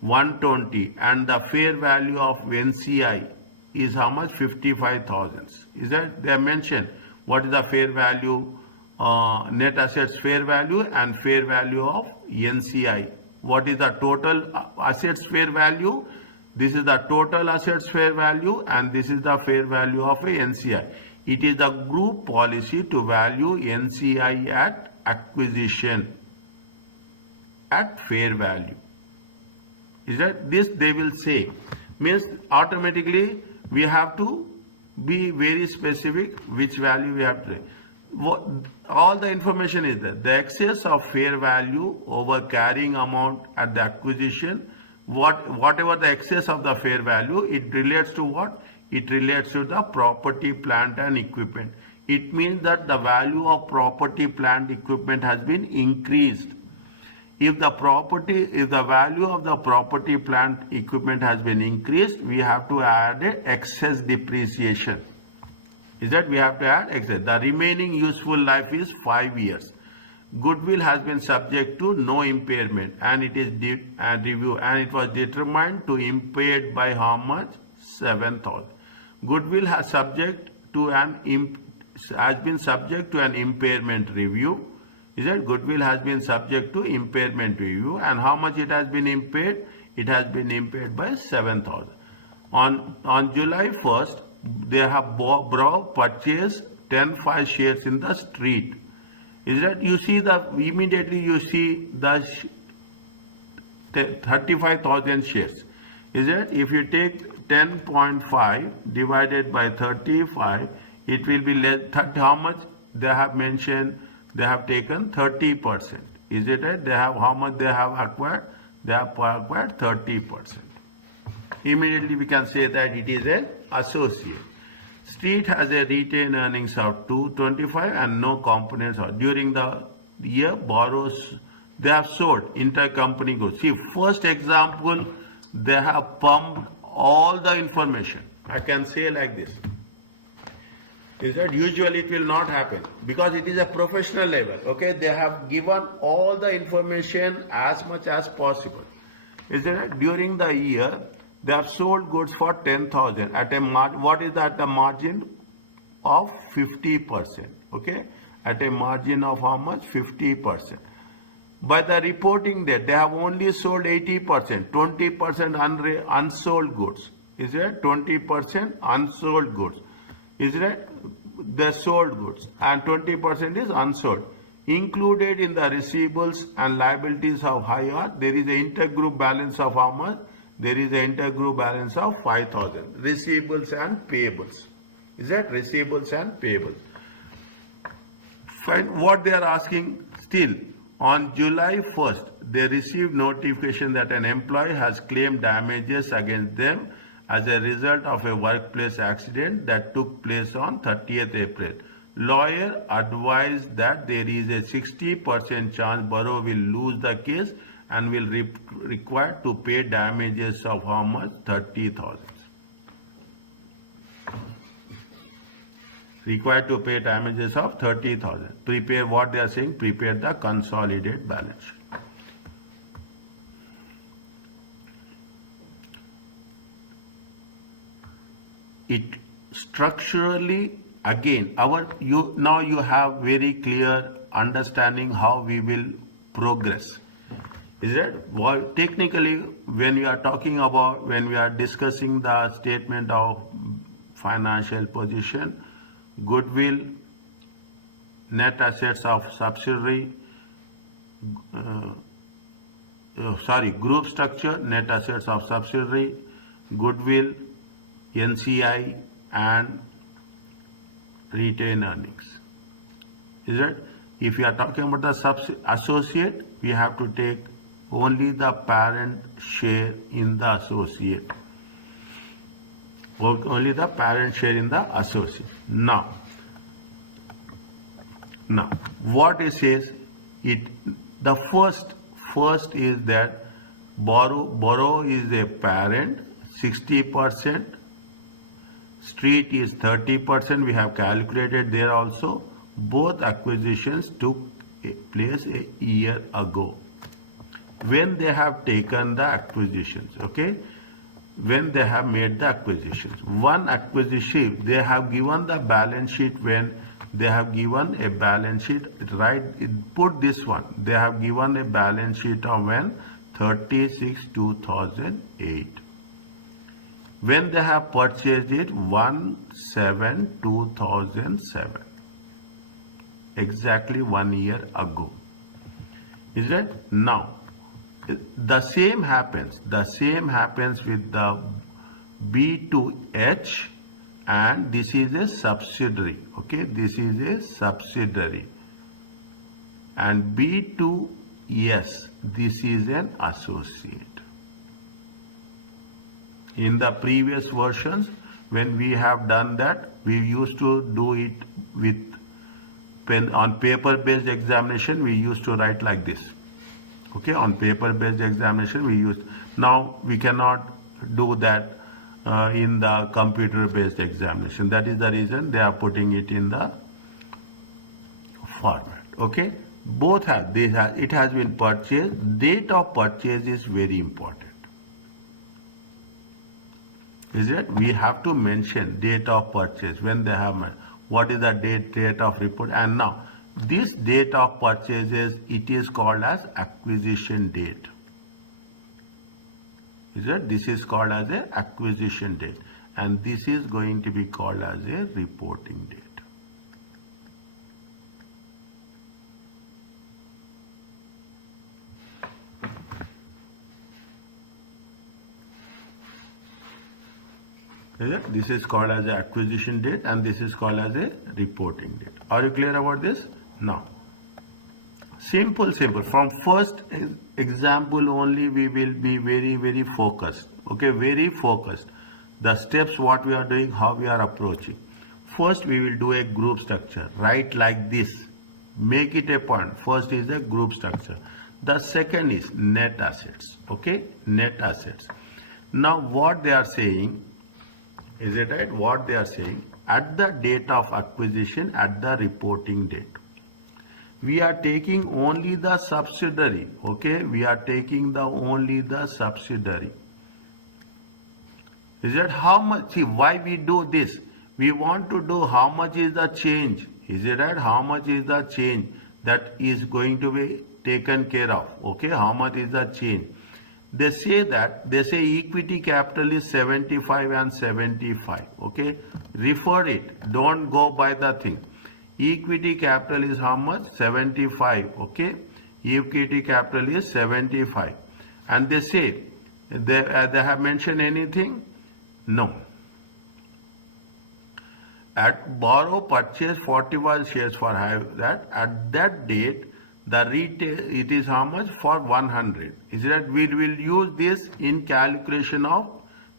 120, and the fair value of NCI is how much? 55,000. Is that? They are mentioned what is the fair value, net assets fair value and fair value of NCI. What is the total assets fair value? This is the total assets fair value, and this is the fair value of a NCI. It is the group policy to value NCI at acquisition at fair value. Is that? This they will say. Means automatically we have to be very specific which value we have to. All the information is there. The excess of fair value over carrying amount at the acquisition, whatever the excess of the fair value, it relates to what? It relates to the property, plant and equipment. It means that the value of property, plant, equipment has been increased. If the value of the property, plant, equipment has been increased, we have to add a excess depreciation. Is that? We have to add excess. The remaining useful life is 5 years. Goodwill has been subject to no impairment, and it is review, and it was determined to impaired by how much? 7,000. Goodwill has been subject to an impairment review. Is that? Goodwill has been subject to impairment review, and how much it has been impaired? It has been impaired by 7,000. On July 1st, they have purchased 10,500 shares in the Street. Is that? You see immediately you see the 35,000 shares. Is that? If you take 10.5 divided by 35, it will be less. How much they have mentioned? They have taken 30%. Is it right? They have how much they have acquired? They have acquired 30%. Immediately we can say that it is an associate. Street has a retained earnings of 225 and no components. During the year, borrows, they have sold intercompany goods. See, first example, they have pumped all the information. I can say like this. Is that usually it will not happen because it is a professional level. Okay, they have given all the information as much as possible. Is that during the year they have sold goods for 10,000 at a what is that the margin of 50%. Okay, at a margin of how much? 50%. By the reporting date, they have only sold 80%, 20% unsold goods. Is it 20% unsold goods? Is it the sold goods and 20% is unsold? Included in the receivables and liabilities of higher, there is an intergroup balance of how much? There is an intergroup balance of 5,000. Receivables and payables. Is that receivables and payables? Fine. What they are asking still. On July 1st, they received notification that an employee has claimed damages against them as a result of a workplace accident that took place on 30th April. Lawyer advised that there is a 60% chance borough will lose the case and will require to pay damages of how much? 30,000. Required to pay damages of 30,000. Prepare what they are saying, prepare the consolidated balance sheet. It structurally, again, now you have very clear understanding how we will progress. Is it? Well, technically, when we are talking about, when we are discussing the statement of financial position, goodwill, net assets of subsidiary, group structure, net assets of subsidiary, goodwill, NCI, and retained earnings. Is it? If we are talking about the associate, we have to take only the parent share in the associate. Only the parent share in the associate. Now, what it says, the first is that borrow is a parent, 60%, street is 30%, we have calculated there also. Both acquisitions took place a year ago. When they have taken the acquisitions, okay? When they have made the acquisitions. One acquisition, they have given the balance sheet when they have given a balance sheet, right? Put this one. They have given a balance sheet of when? 36/2008. When they have purchased it, 1/7/2007. Exactly 1 year ago. Is it? Now, the same happens with the B to H, and this is a subsidiary. Okay, this is a subsidiary. And B to S, this is an associate. In the previous versions, when we have done that, we used to do it with pen. On paper-based examination, we used to write like this. Okay, on paper-based examination we used. Now we cannot do that in the computer-based examination. That is the reason they are putting it in the format. Okay, both have this. It has been purchased. Date of purchase is very important. Is it? We have to mention date of purchase when they have. What is the date of report? And now, this date of purchases, it is called as acquisition date. Is it? This is called as a acquisition date, and this is going to be called as a reporting date. Is it? This is called as a acquisition date, and this is called as a reporting date. Are you clear about this? Now, simple. From first example only, we will be very focused. Okay, very focused. The steps what we are doing, how we are approaching. First, we will do a group structure. Write like this. Make it a point. First is a group structure. The second is net assets. Okay, net assets. Now, what they are saying, Is it right? What they are saying, at the date of acquisition, at the reporting date, we are taking only the subsidiary. Okay, we are taking the only the subsidiary. Is it how much? See, why we do this? We want to do how much is the change. Is it right? How much is the change that is going to be taken care of? Okay, how much is the change? They say equity capital is 75 and 75. Okay, refer it. Don't go by the thing. Equity capital is how much? 75. Okay, equity capital is 75. And they say, they have mentioned anything? No. At borrow purchase 41 shares for that, at that date the retail, it is how much? For 100. Is that we will use this in calculation of,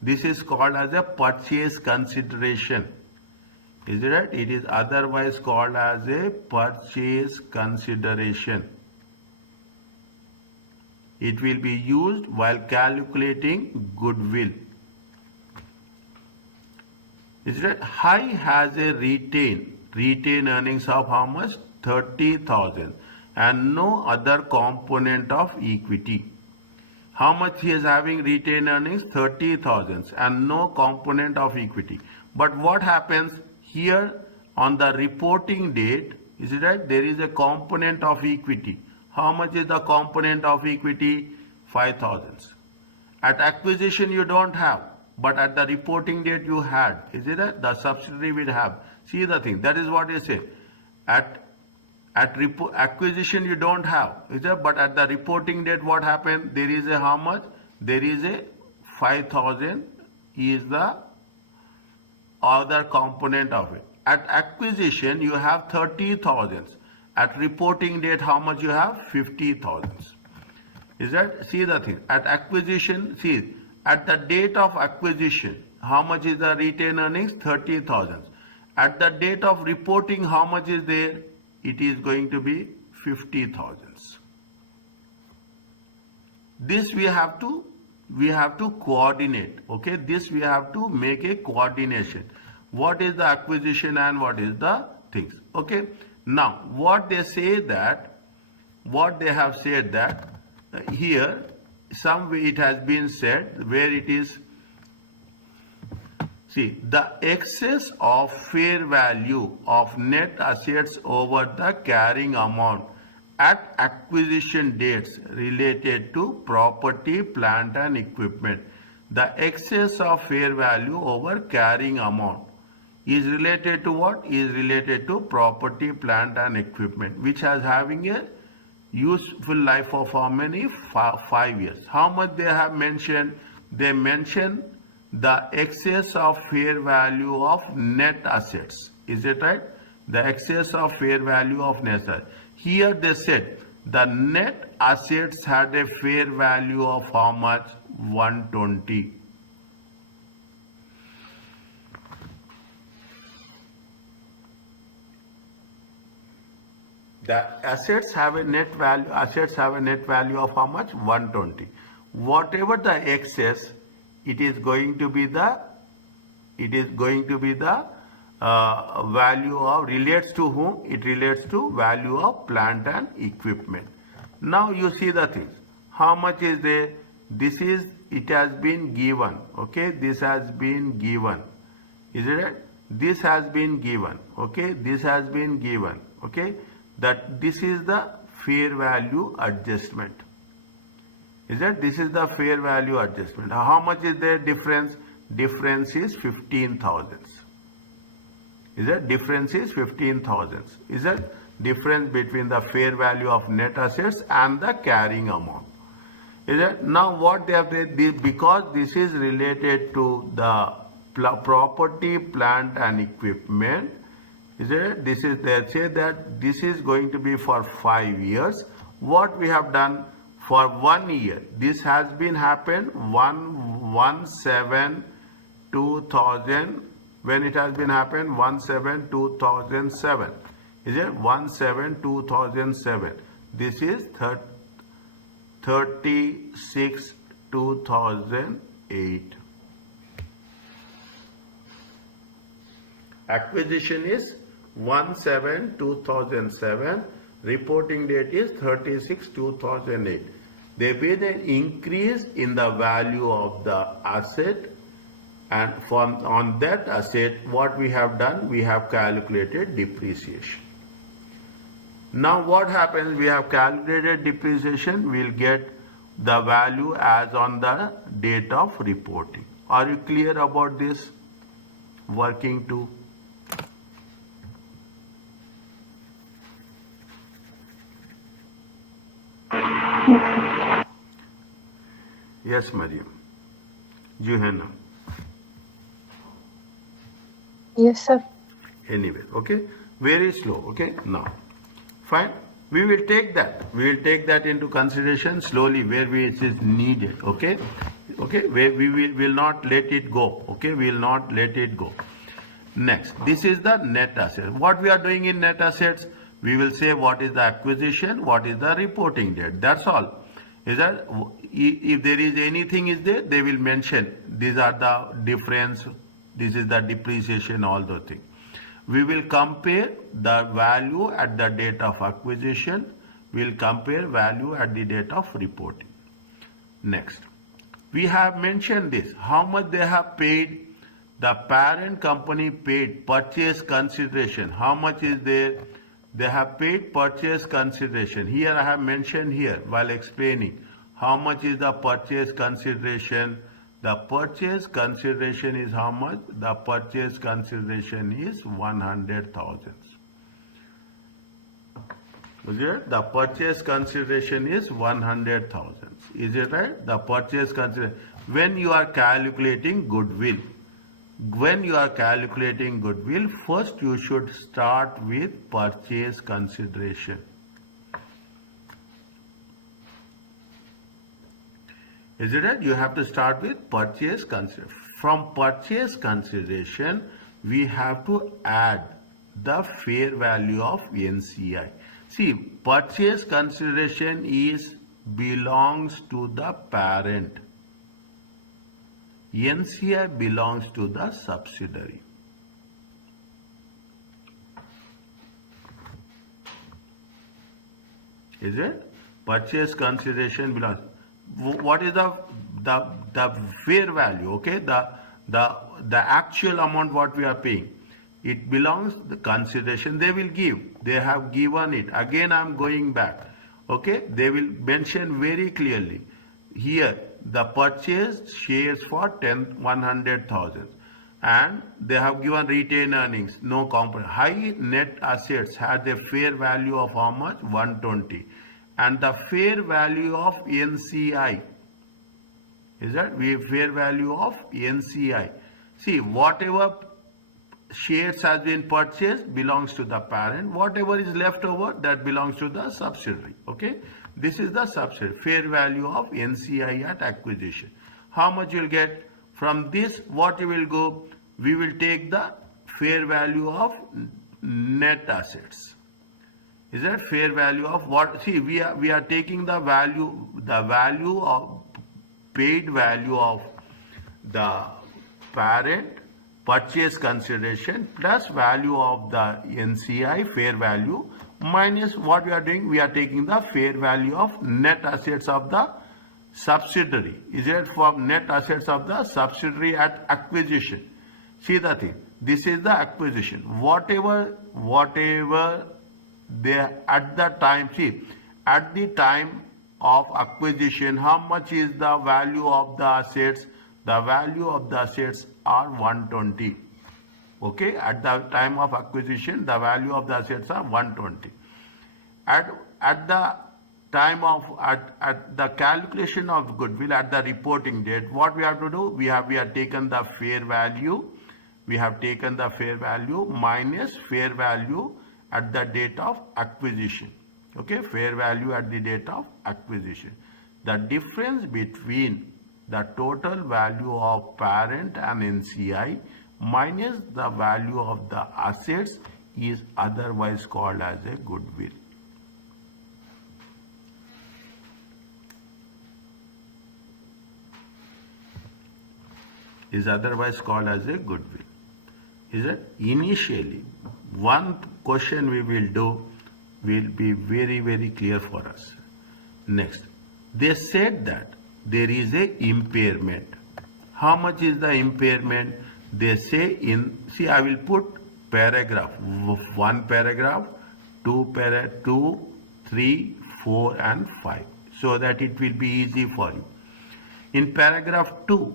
this is called as a purchase consideration. Is it right? It is otherwise called as a purchase consideration. It will be used while calculating goodwill. Is it? High has a retain earnings of how much? 30,000 and no other component of equity. How much he is having retained earnings? 30,000 and no component of equity. But what happens here on the reporting date? Is it right? There is a component of equity. How much is the component of equity? 5,000. At acquisition you don't have. But at the reporting date you had. Is it right? The subsidiary will have. See the thing. That is what you say. At acquisition you don't have. Is it? But at the reporting date what happened? There is a how much? There is a 5,000 is the other component of it. At acquisition you have 30,000. At reporting date how much you have? 50,000. Is that? See the thing. At acquisition, see. At the date of acquisition, how much is the retained earnings? 30,000. At the date of reporting, how much is there? It is going to be 50,000. This we have to coordinate. Okay, this we have to make a coordination. What is the acquisition and what is the things? Okay. Now, what they say that, what they have said that here. Somewhere it has been said where it is, see, the excess of fair value of net assets over the carrying amount at acquisition dates related to property, plant and equipment. The excess of fair value over carrying amount is related to what? Is related to property, plant and equipment, which has having a useful life of how many? 5 years. How much they have mentioned? They mention the excess of fair value of net assets. Is it right? The excess of fair value of net assets. Here they said the net assets had a fair value of how much? 120. The assets have a net value of how much? 120. Whatever the excess, it is going to be the value of, relates to whom? It relates to value of plant and equipment. Now you see the things. How much is there? This is, it has been given. Okay, this has been given. Is it right? This has been given. Okay, this has been given. Okay, that this is the fair value adjustment. Is that? This is the fair value adjustment. How much is the difference? Difference is 15,000. Is that? Difference is 15,000. Is that? Difference between the fair value of net assets and the carrying amount. Is that? Now what they have said, because this is related to the property, plant and equipment. Is it? This is, they say that this is going to be for 5 years. What we have done for 1 year, this has been happened 1/7/2000. When it has been happened 1/7/2007. Is it? 1/7/2007. This is 36/2008. Acquisition is 1/7/2007. Reporting date is 36/2008. There been an increase in the value of the asset, and on that asset, what we have done, we have calculated depreciation. Now what happens, we have calculated depreciation, we'll get the value as on the date of reporting. Are you clear about this working too? Yes, Mariam. Juhana. Yes, sir. Anyway, okay, very slow. Okay, now fine, we will take that into consideration slowly where it is needed. Okay, where we will not let it go. Okay, we will not let it go. Next, this is the net asset. What we are doing in net assets, we will say what is the acquisition, what is the reporting date. That's all. Is that if there is anything is there, they will mention these are the difference, this is the depreciation, all those things. We will compare the value at the date of acquisition. We will compare value at the date of reporting. Next, we have mentioned this, how much they have paid. The parent company paid purchase consideration. How much is there? They have paid purchase consideration. Here I have mentioned here while explaining how much is the purchase consideration. The purchase consideration is how much? The purchase consideration is 100,000. Is it? The purchase consideration is 100,000. Is it right? The purchase consideration. When you are calculating goodwill, first you should start with purchase consideration. Is it right? You have to start with purchase consideration. From purchase consideration, we have to add the fair value of NCI. See, purchase consideration belongs to the parent. NCI belongs to the subsidiary. Is it? Purchase consideration belongs. What is the fair value? Okay, the actual amount what we are paying. It belongs the consideration they will give. They have given it. Again, I am going back. Okay, they will mention very clearly here the purchase shares for 100,000, and they have given retained earnings, no component. High net assets had a fair value of how much? 120, and the fair value of NCI is that fair value of NCI. See, whatever shares has been purchased belongs to the parent. Whatever is left over, that belongs to the subsidiary. Okay, this is the subsidiary. Fair value of NCI at acquisition. How much you will get from this? What you will go? We will take the fair value of net assets. Is that fair value of what? See, we are taking the value of paid value of the parent, purchase consideration plus value of the NCI fair value minus what we are doing, we are taking the fair value of net assets of the subsidiary. Is it for net assets of the subsidiary at acquisition? See the thing, this is the acquisition. Whatever they at the time, see, at the time of acquisition, how much is the value of the assets? The value of the assets are 120. Okay, at the time of acquisition, the value of the assets are 120. At the time of at the calculation of goodwill at the reporting date, what we have to do? We have taken the fair value. We have taken the fair value minus fair value at the date of acquisition. Okay, fair value at the date of acquisition. The difference between the total value of parent and NCI minus the value of the assets is otherwise called as a goodwill. Is otherwise called as a goodwill. is that initially one question we will do will be very, very clear for us. Next, they said that there is a impairment. How much is the impairment? They say see, I will put paragraph, one paragraph, two, 3, 4 and 5, so that it will be easy for you. In paragraph 2,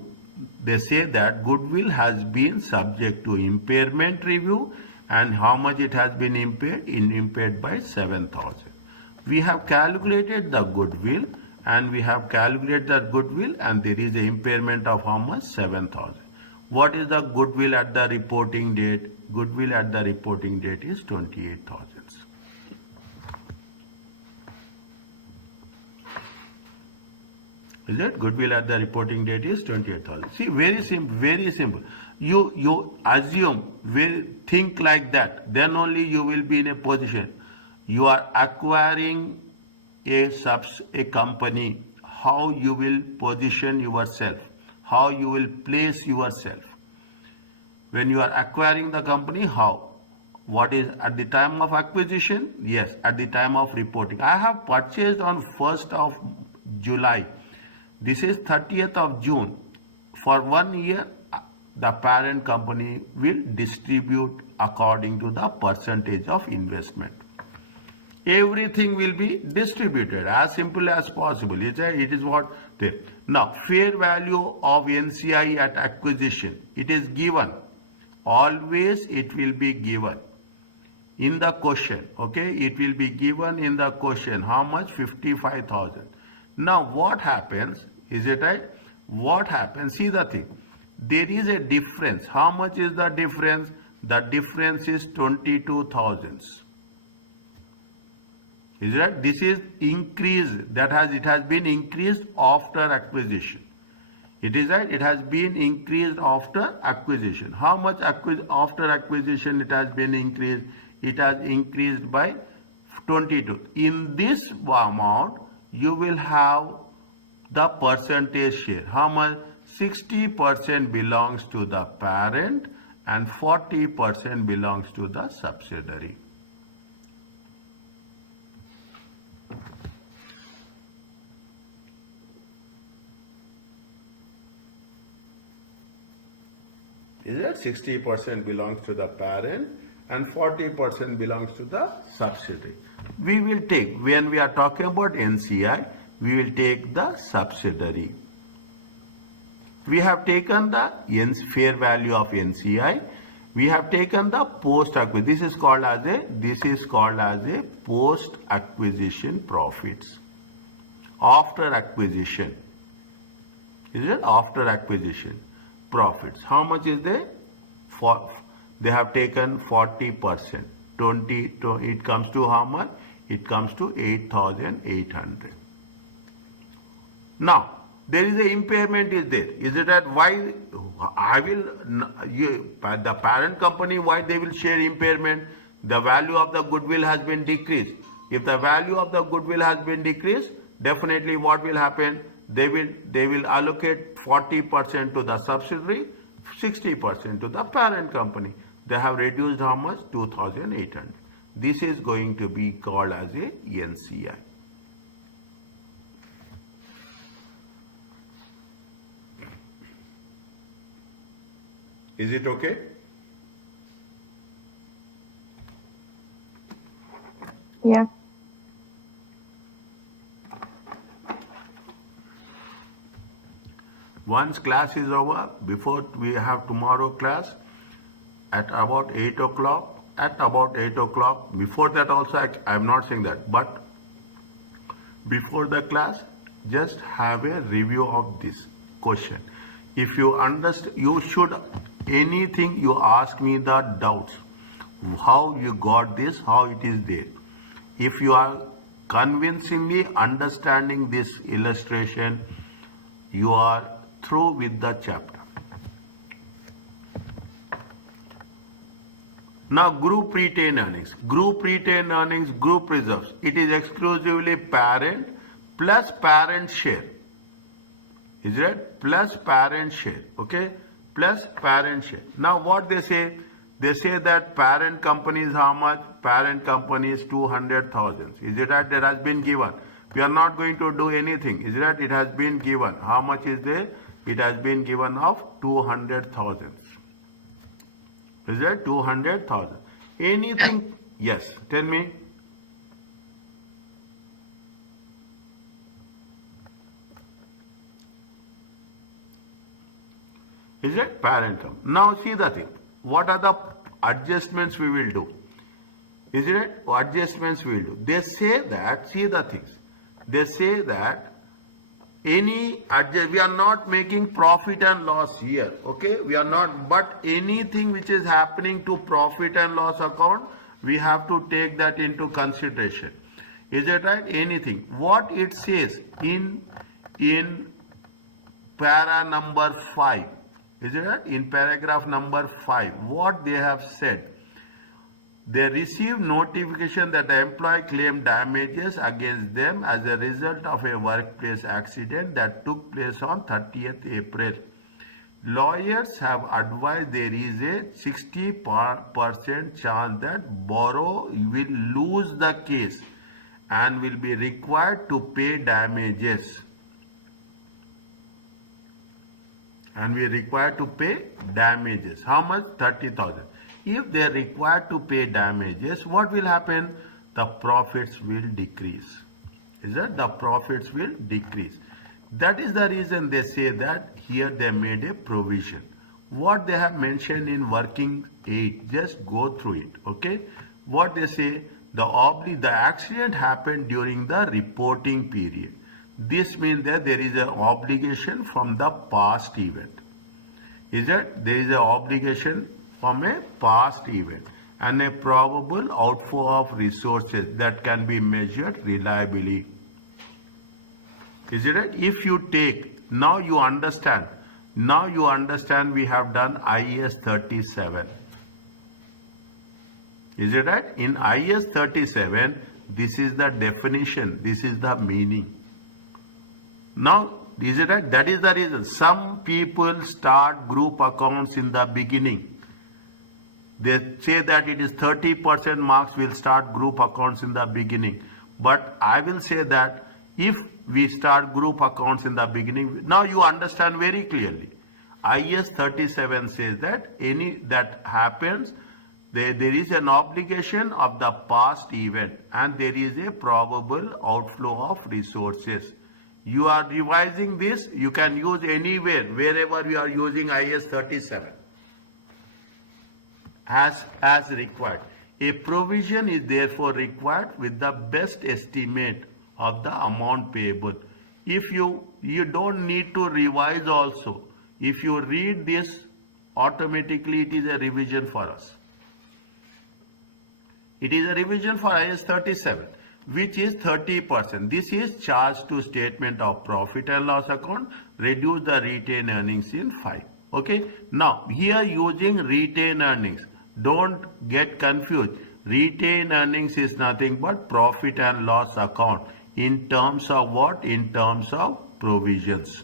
they say that goodwill has been subject to impairment review, and how much it has been impaired by 7,000. We have calculated the goodwill, and we have calculated that goodwill, and there is an impairment of how much? 7,000. What is the goodwill at the reporting date? Goodwill at the reporting date is 28,000. Is it? Goodwill at the reporting date is 28,000. See, very simple, very simple. You assume, think like that, then only you will be in a position. You are acquiring a company, how you will position yourself, how you will place yourself. When you are acquiring the company, how? What is at the time of acquisition? Yes, at the time of reporting. I have purchased on 1st of July. This is 30th of June. For 1 year, the parent company will distribute according to the percentage of investment. Everything will be distributed as simple as possible. It is what they. Now, fair value of NCI at acquisition. It is given. Always it will be given in the question. Okay, it will be given in the question. How much? 55,000. Now, what happens? Is it right? What happens? See the thing. There is a difference. How much is the difference? The difference is 22,000. Is that? This is increased. It has been increased after acquisition. It is right. It has been increased after acquisition. How much after acquisition it has been increased? It has increased by 22. In this amount, you will have the percentage share. How much? 60% belongs to the parent and 40% belongs to the subsidiary. Is it? 60% belongs to the parent and 40% belongs to the subsidiary. We will take, when we are talking about NCI, we will take the subsidiary. We have taken the fair value of NCI. We have taken the post acquisition. This is called as a post acquisition profits. After acquisition. Is it? After acquisition profits. How much is there? They have taken 40%. It comes to how much? It comes to 8,800. Now, there is a impairment is there. Is it that why the parent company, why they will share impairment? The value of the goodwill has been decreased. If the value of the goodwill has been decreased, definitely what will happen? They will allocate 40% to the subsidiary, 60% to the parent company. They have reduced how much? 2,800. This is going to be called as a NCI. Is it okay? Yeah. Once class is over, before we have tomorrow class at about 8 o'clock, before that also I am not saying that, but before the class, just have a review of this question. If you understand, you should, anything you ask me the doubts, how you got this, how it is there. If you are convincingly understanding this illustration, you are through with the chapter. Now, group retained earnings. Group retained earnings, group reserves. It is exclusively parent plus parent share. Is it? Plus parent share. Okay? Plus parent share. Now, what they say? They say that parent company is how much? Parent company is 200,000. Is it right? That has been given. We are not going to do anything. Is it right? It has been given. How much is there? It has been given of 200,000. Is it 200,000? Anything? Yes. Tell me. Is it parent company? Now see the thing. What are the adjustments we will do? Is it adjustments we will do? They say that, see the things. They say that we are not making profit and loss here. Okay, we are not, but anything which is happening to profit and loss account, we have to take that into consideration. Is it right? Anything. What it says in para number 5. Is it right? In paragraph number 5, what they have said, they received notification that the employee claimed damages against them as a result of a workplace accident that took place on 30th April. Lawyers have advised there is a 60% chance that borrower will lose the case and will be required to pay damages. And we are required to pay damages. How much? 30,000. If they are required to pay damages, what will happen? The profits will decrease. Is that? The profits will decrease. That is the reason they say that here they made a provision. What they have mentioned in working 8, just go through it. Okay? What they say, the accident happened during the reporting period. This means that there is an obligation from the past event. Is that? There is an obligation from a past event and a probable outflow of resources that can be measured reliably. Is it right? If you take, now you understand we have done IS 37. Is it right? In IS 37, this is the definition, this is the meaning. Now, is it right? That is the reason. Some people start group accounts in the beginning. They say that it is 30% marks will start group accounts in the beginning. But I will say that if we start group accounts in the beginning, now you understand very clearly. IS 37 says that that happens, there is an obligation of the past event and there is a probable outflow of resources. You are revising this, you can use anywhere, wherever you are using IS 37 as required. A provision is therefore required with the best estimate of the amount payable. If you don't need to revise also. If you read this, automatically it is a revision for us. It is a revision for IS 37. Which is 30%. This is charged to statement of profit and loss account, reduce the retained earnings in 5. Okay. Now, here using retained earnings, don't get confused. Retained earnings is nothing but profit and loss account in terms of what? In terms of provisions.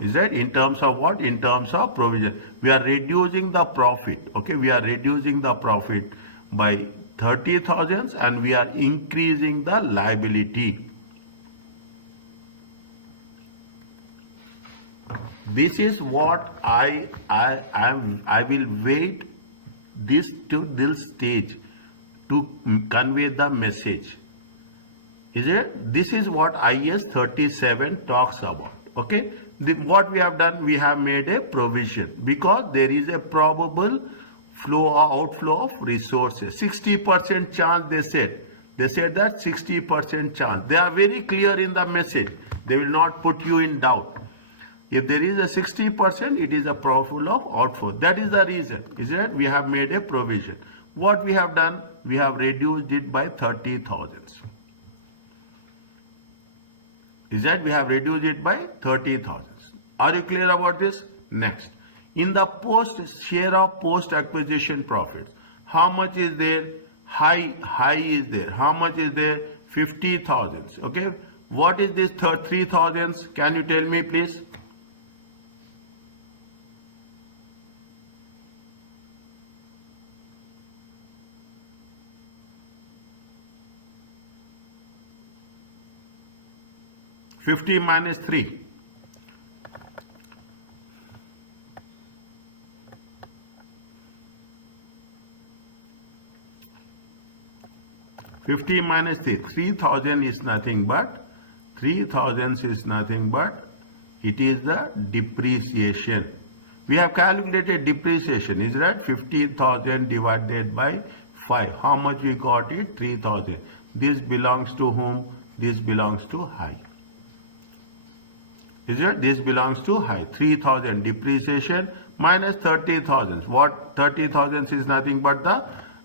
Is that? In terms of what? In terms of provision. We are reducing the profit. Okay. We are reducing the profit by 30,000 and we are increasing the liability. This is what I will wait this to this stage to convey the message. Is it? This is what IS 37 talks about. Okay. What we have done, we have made a provision because there is a probable flow or outflow of resources. 60% chance they said. They said that 60% chance. They are very clear in the message. They will not put you in doubt. If there is a 60%, it is a probable of outflow. That is the reason. Is it? We have made a provision. What we have done, we have reduced it by 30,000. Is that? We have reduced it by 30,000. Are you clear about this? Next. In the share of post acquisition profits, how much is there? High is there. How much is there? 50,000. Okay. What is this 3,000? Can you tell me please? 50 minus 3. 50 minus 3. 3000 is nothing but, 3000 is nothing but, it is the depreciation. We have calculated depreciation, is that 15,000 divided by 5. How much we got it? 3,000. This belongs to whom? This belongs to high. Is it? This belongs to high. 3,000 depreciation minus 30,000. What 30,000 is nothing but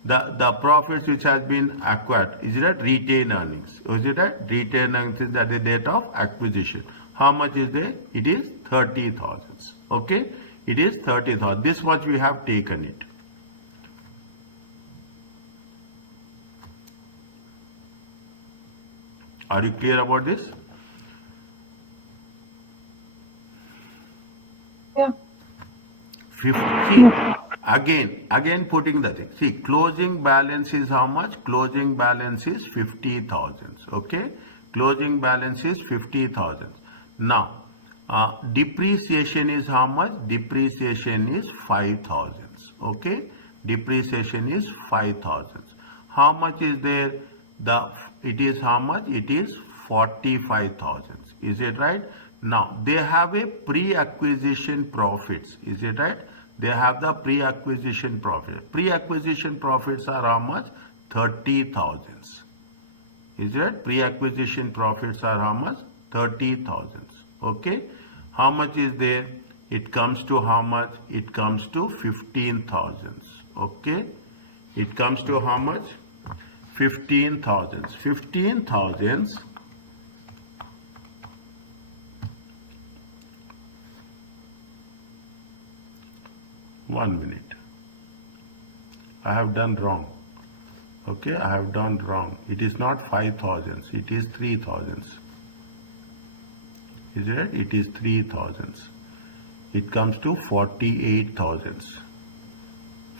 the profits which has been acquired. Is it retained earnings? Is it retained earnings is at the date of acquisition? How much is there? It is 30,000. Okay, it is 30,000. This much we have taken it. Are you clear about this? Yeah. 50. Again putting the thing. See, closing balance is how much? Closing balance is 50,000. Okay, closing balance is 50,000. Now, depreciation is how much? Depreciation is 5,000. Okay, depreciation is 5,000. How much is there? It is how much? It is 45,000. Is it right? Now they have a pre-acquisition profits. Is it right? They have the pre-acquisition profit. Pre-acquisition profits are how much? 30,000. Is it? Pre-acquisition profits are how much? 30,000. Okay. How much is there? It comes to how much? It comes to 15,000. Okay. It comes to how much? 15,000. 15,000. 1 minute. I have done wrong. Okay, I have done wrong. It is not 5,000. It is 3,000. Is it? It is 3,000. It comes to 48,000.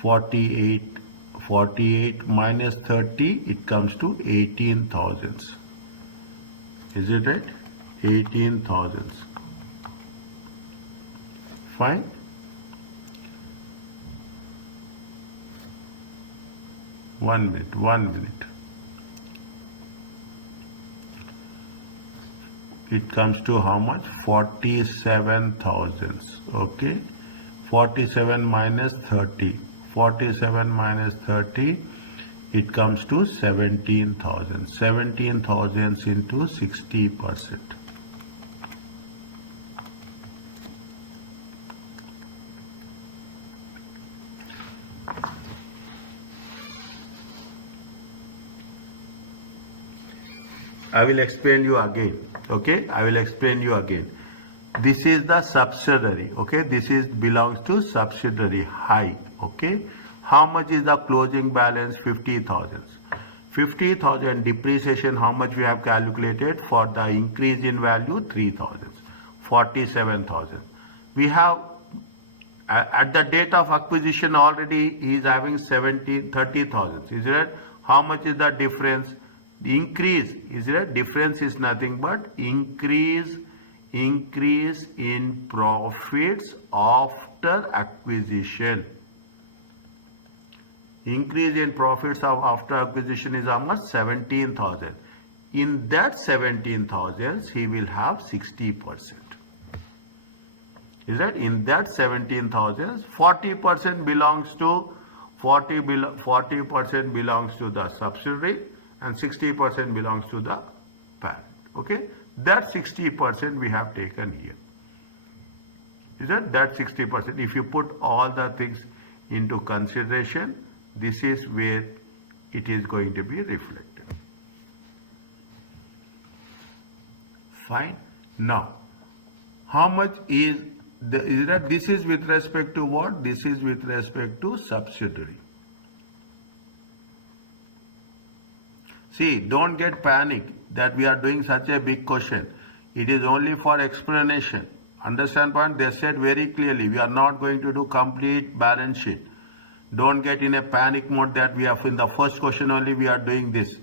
48 minus 30, it comes to 18,000. Is it right? 18,000. Fine. One minute. It comes to how much? 47,000. Okay. 47 minus 30. 47 minus 30. It comes to 17,000. 17,000 into 60%. I will explain you again. Okay, I will explain you again. This is the subsidiary. Okay, this is belongs to subsidiary high. Okay, how much is the closing balance? 50,000. 50,000 depreciation. How much we have calculated for the increase in value? 3,000. 47,000. We have at the date of acquisition already he is having 30,000. Is it? How much is the difference? The increase, is it? Difference is nothing but increase in profits after acquisition. Increase in profits of after acquisition is how much? 17,000. In that 17,000 he will have 60%. Is that? In that 17,000, 40% belongs to 40% belongs to the subsidiary and 60% belongs to the parent. Okay, that 60% we have taken here. Is that 60%? If you put all the things into consideration, this is where it is going to be reflected. Fine. Now, how much is that? This is with respect to what? This is with respect to subsidiary. See, don't get panic that we are doing such a big question. It is only for explanation. Understand point? They said very clearly, we are not going to do complete balance sheet. Don't get in a panic mode that we have in the first question only we are doing this.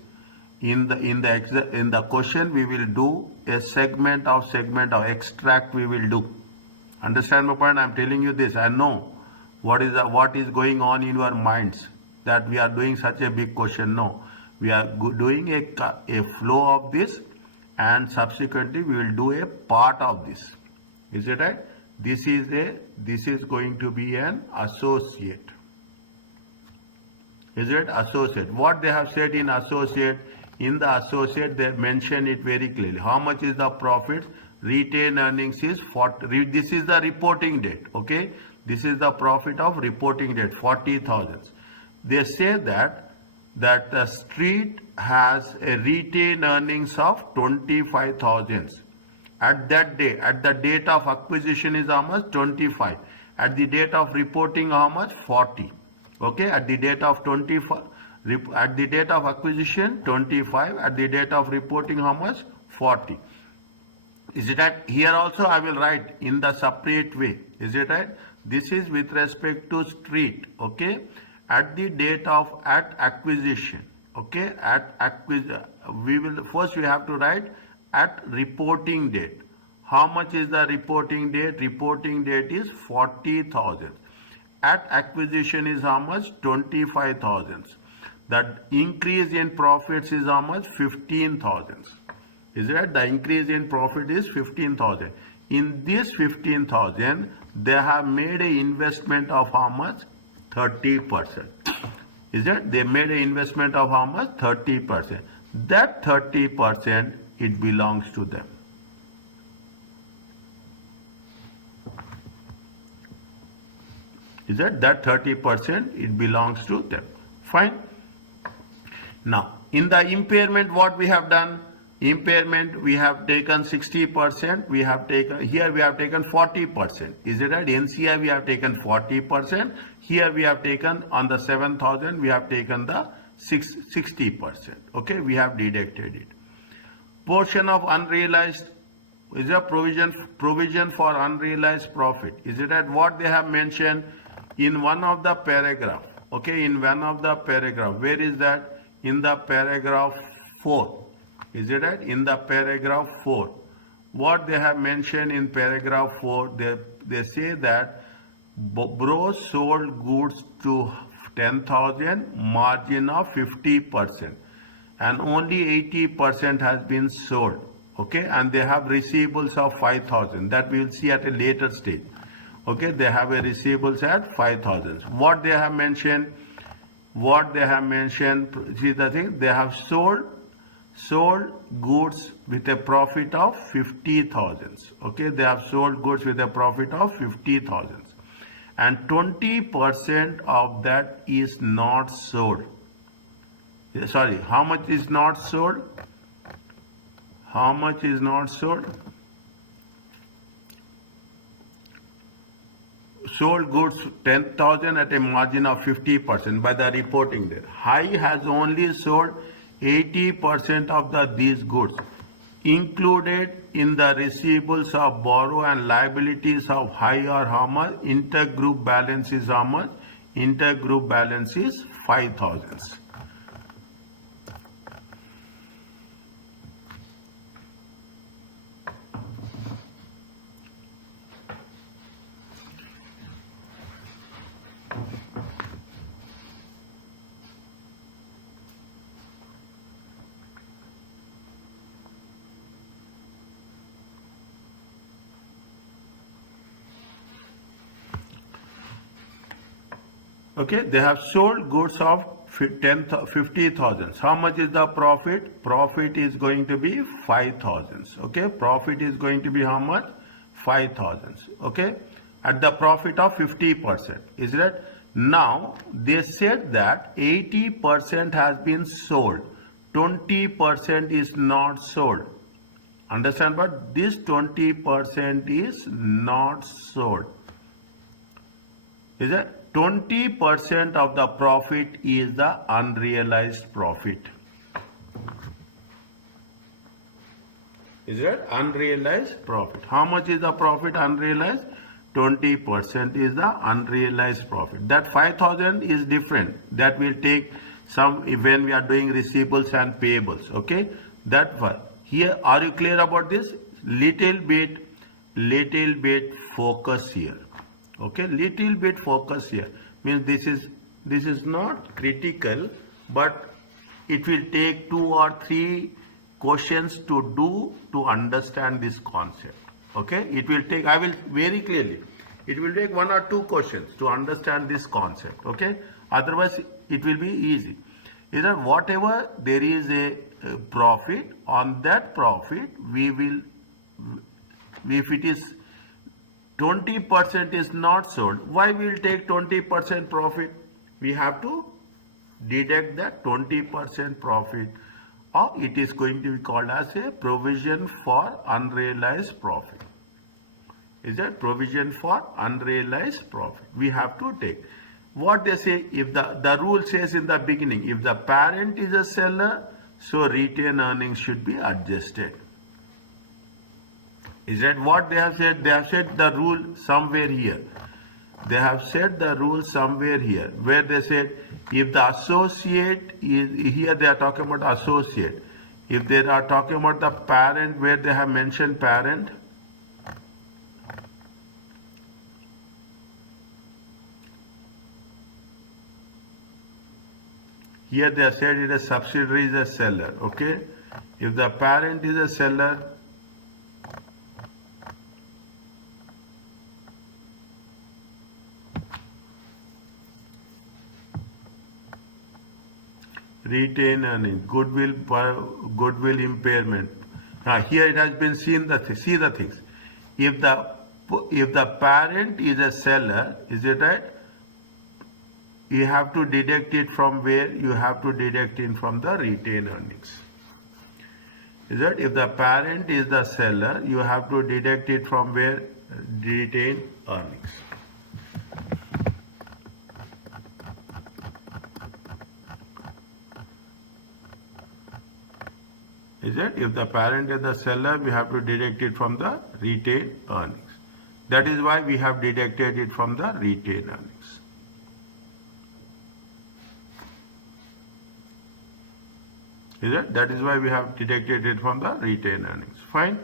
in the question we will do a segment of extract we will do. Understand my point? I'm telling you this. I know what is going on in your minds, that we are doing such a big question. No, we are doing a flow of this, and subsequently we will do a part of this. Is it right? This is going to be an associate. Is it associate? What they have said in associate, they mention it very clearly. How much is the profit? Retained earnings is 40. This is the reporting date. Okay, this is the profit of reporting date, 40,000. They say that the street has a retained earnings of 25,000. At that day, at the date of acquisition is how much? 25. At the date of reporting, how much? 40. Okay, at the date of 25, at the date of acquisition, 25. At the date of reporting, how much? 40. Is it right? Here also I will write in the separate way. Is it right? This is with respect to street. Okay, at the date of acquisition. Okay, we have to write at reporting date. How much is the reporting date? Reporting date is 40,000. At acquisition is how much? 25,000. That increase in profits is how much? 15,000. Is it right? The increase in profit is 15,000. In this 15,000, they have made an investment of how much? 30%. Is it? They made an investment of how much? 30%. That 30%, it belongs to them. Is that 30%, it belongs to them. Fine. Now, in the impairment, what we have done? Impairment, we have taken 60%. We have taken 40%. Is it right? NCI, we have taken 40%. Here we have taken on the 7,000, we have taken the 60%. Okay, we have deducted it. Portion of unrealized is a provision for unrealized profit. Is it right? What they have mentioned in one of the paragraph. Okay, in one of the paragraph. Where is that? In the paragraph 4. Is it right? In the paragraph 4. What they have mentioned in paragraph 4, they say that Bros sold goods to 10,000, margin of 50%, and only 80% has been sold. Okay, and they have receivables of 5,000. That we will see at a later stage. Okay, they have a receivables at 5,000. What they have mentioned? See the thing, they have sold goods with a profit of 50,000. Okay, they have sold goods with a profit of 50,000, and 20% of that is not sold. Sorry, how much is not sold? How much is not sold? Sold goods 10,000 at a margin of 50% by the reporting date. High has only sold 80% of these goods. Included in the receivables of borrow and liabilities of high are how much? Intergroup balance is how much? Intergroup balance is 5,000. Okay, they have sold goods of 50,000. How much is the profit? Profit is going to be 5,000. Okay, profit is going to be how much? 5,000. Okay, at the profit of 50%. Is that? Now they said that 80% has been sold, 20% is not sold. Understand? But this 20% is not sold. Is it? 20% of the profit is the unrealized profit. Is it? Unrealized profit. How much is the profit unrealized? 20% is the unrealized profit. That 5,000 is different. That will take some when we are doing receivables and payables. Okay, that one. Here, are you clear about this? Little bit focus here. Okay, little bit focus here means this is not critical, but it will take 2 or 3 questions to do to understand this concept. Okay, it will take, I will very clearly, it will take 1 or 2 questions to understand this concept. Okay, otherwise it will be easy. Is that whatever there is a profit, on that profit we will, if it is 20% is not sold, why we will take 20% profit? We have to deduct that 20% profit, or it is going to be called as a provision for unrealized profit. Is that provision for unrealized profit? We have to take. What they say, if the rule says in the beginning, if the parent is a seller, so retained earnings should be adjusted. Is that what they have said? They have said the rule somewhere here. They have said the rule somewhere here, where they said if the associate is, here they are talking about associate. If they are talking about the parent, where they have mentioned parent, here they have said it a subsidiary is a seller. Okay, if the parent is a seller, retain earning, goodwill impairment. Now here it has been seen see the things. If the parent is a seller, is it right? You have to deduct it from where? You have to deduct it from the retained earnings. Is that if the parent is the seller, you have to deduct it from where? Retained earnings. Is it? If the parent is the seller, we have to deduct it from the retained earnings. That is why we have deducted it from the retained earnings. Is it? That is why we have deducted it from the retained earnings. Fine.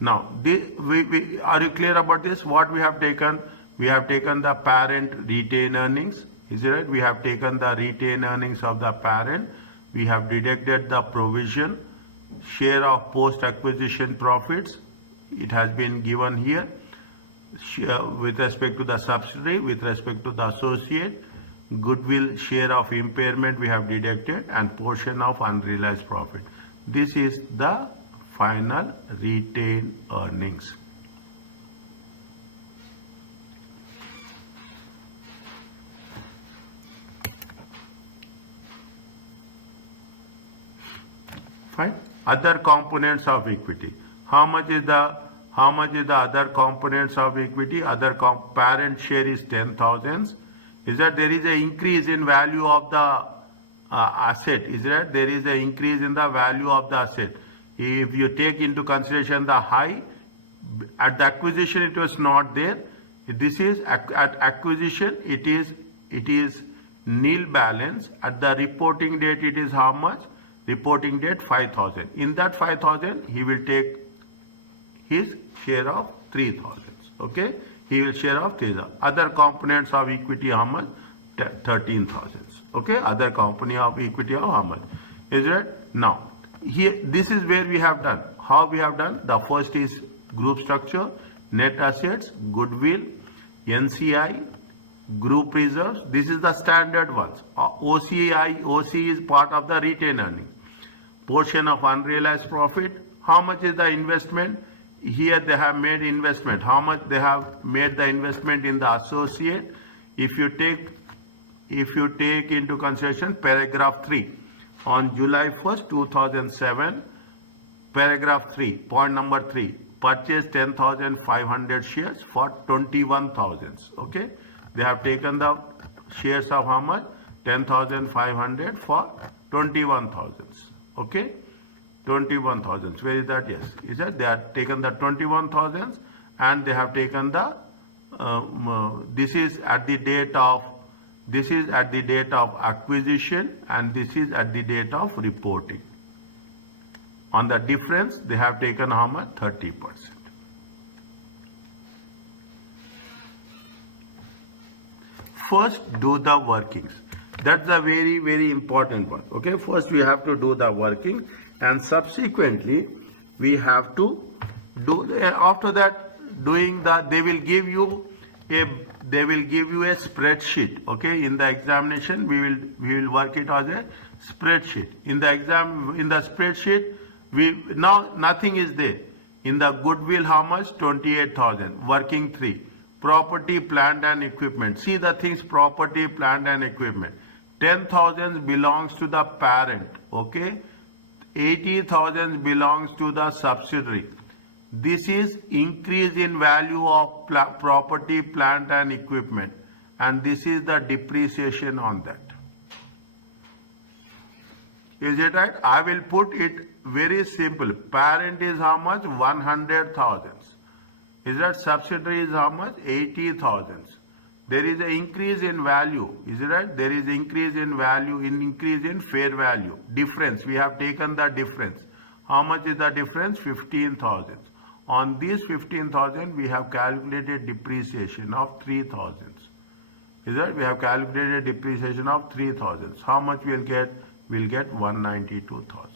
Now, are you clear about this? What we have taken? We have taken the parent retained earnings. Is it right? We have taken the retained earnings of the parent. We have deducted the provision. Share of post-acquisition profits, it has been given here. With respect to the subsidiary, with respect to the associate, goodwill share of impairment we have deducted, and portion of unrealized profit. This is the final retained earnings. Fine. Other components of equity. How much is the other components of equity? Parent share is 10,000. Is that there is an increase in value of the asset? Is that there is an increase in the value of the asset? If you take into consideration the high, at the acquisition it was not there. This is at acquisition it is nil balance. At the reporting date it is how much? Reporting date 5,000. In that 5,000, he will take his share of 3,000. Okay, he will share of 3,000. Other components of equity how much? 13,000. Okay, other component of equity of how much? Is it? Now, here this is where we have done. How we have done? The first is group structure, net assets, goodwill, NCI, group reserves. This is the standard ones. OC is part of the retained earning. Portion of unrealized profit. How much is the investment? Here they have made investment. How much they have made the investment in the associate? If you take into consideration paragraph 3, on July 1st, 2007, paragraph 3, point number 3, purchase 10,500 shares for 21,000. Okay, they have taken the shares of how much? 10,500 for 21,000. Okay, 21,000. Where is that? Yes, is that they have taken the 21,000 and they have taken the this is at the date of This is at the date of acquisition and this is at the date of reporting. On the difference, they have taken how much? 30%. First, do the workings. That's the very, very important one. Okay, first we have to do the working, and subsequently we have to do. After that, doing that, they will give you a spreadsheet. Okay, in the examination we will work it as a spreadsheet. In the spreadsheet, now nothing is there. In the goodwill, how much? 28,000. Working 3. Property, plant and equipment. See the things: property, plant and equipment. 10,000 belongs to the parent. Okay, 80,000 belongs to the subsidiary. This is increase in value of property, plant and equipment, and this is the depreciation on that. Is it right? I will put it very simple. Parent is how much? 100,000. Is that? Subsidiary is how much? 80,000. There is an increase in value. Is it right? There is increase in value, increase in fair value. Difference. We have taken the difference. How much is the difference? 15,000. On this 15,000, we have calculated depreciation of 3,000. Is that? We have calculated depreciation of 3,000. How much we'll get? We'll get 192,000.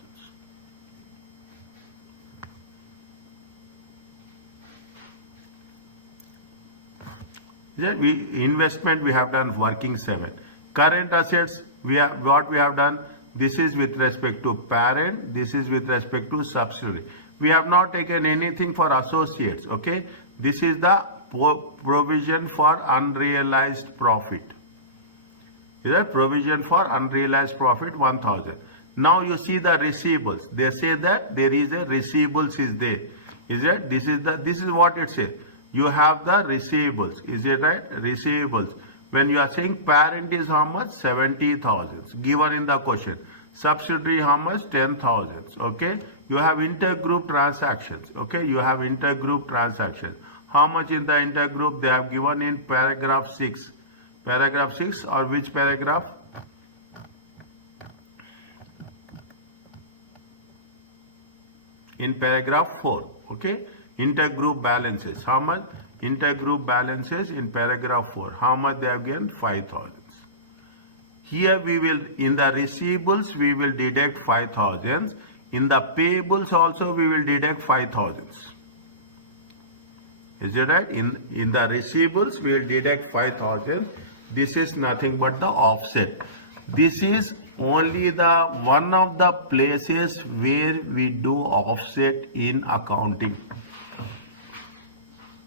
Investment we have done working 7. Current assets, what we have done, this is with respect to parent, this is with respect to subsidiary. We have not taken anything for associates. Okay, this is the provision for unrealized profit. Is that? Provision for unrealized profit 1,000. Now you see the receivables. They say that there is a receivables is there. Is that? This is what it says. You have the receivables. Is it right? Receivables. When you are saying parent is how much? 70,000 given in the question. Subsidiary how much? 10,000. Okay. You have intergroup transactions. Okay. You have intergroup transactions. How much in the intergroup? They have given in paragraph 6. Paragraph 6 or which paragraph? In paragraph 4. Okay. Intergroup balances. How much? Intergroup balances in paragraph 4. How much they have given? 5,000. Here we will, in the receivables, we will deduct 5,000. In the payables also we will deduct 5,000. Is it right? In the receivables we will deduct 5,000. This is nothing but the offset. This is only the one of the places where we do offset in accounting.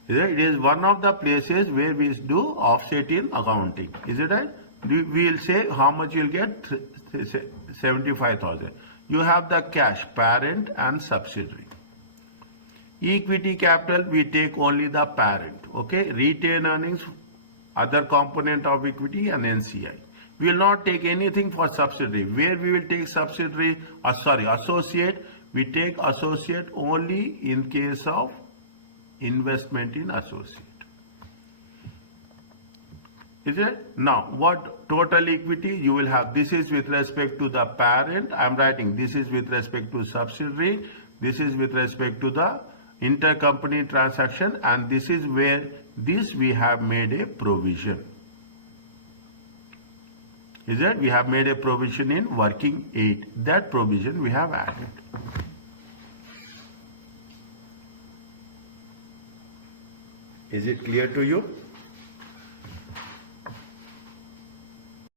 It is one of the places where we do offset in accounting. Is it right? We will say how much you will get? 75,000. You have the cash, parent and subsidiary. Equity capital, we take only the parent. Okay. Retained earnings, other component of equity and NCI. We will not take anything for subsidiary. Where we will take subsidiary, associate, we take associate only in case of investment in associate. Is it? Now, what total equity you will have? This is with respect to the parent. I am writing this is with respect to subsidiary. This is with respect to the intercompany transaction, and this is where this we have made a provision. Is it? We have made a provision in working 8. That provision we have added. Is it clear to you?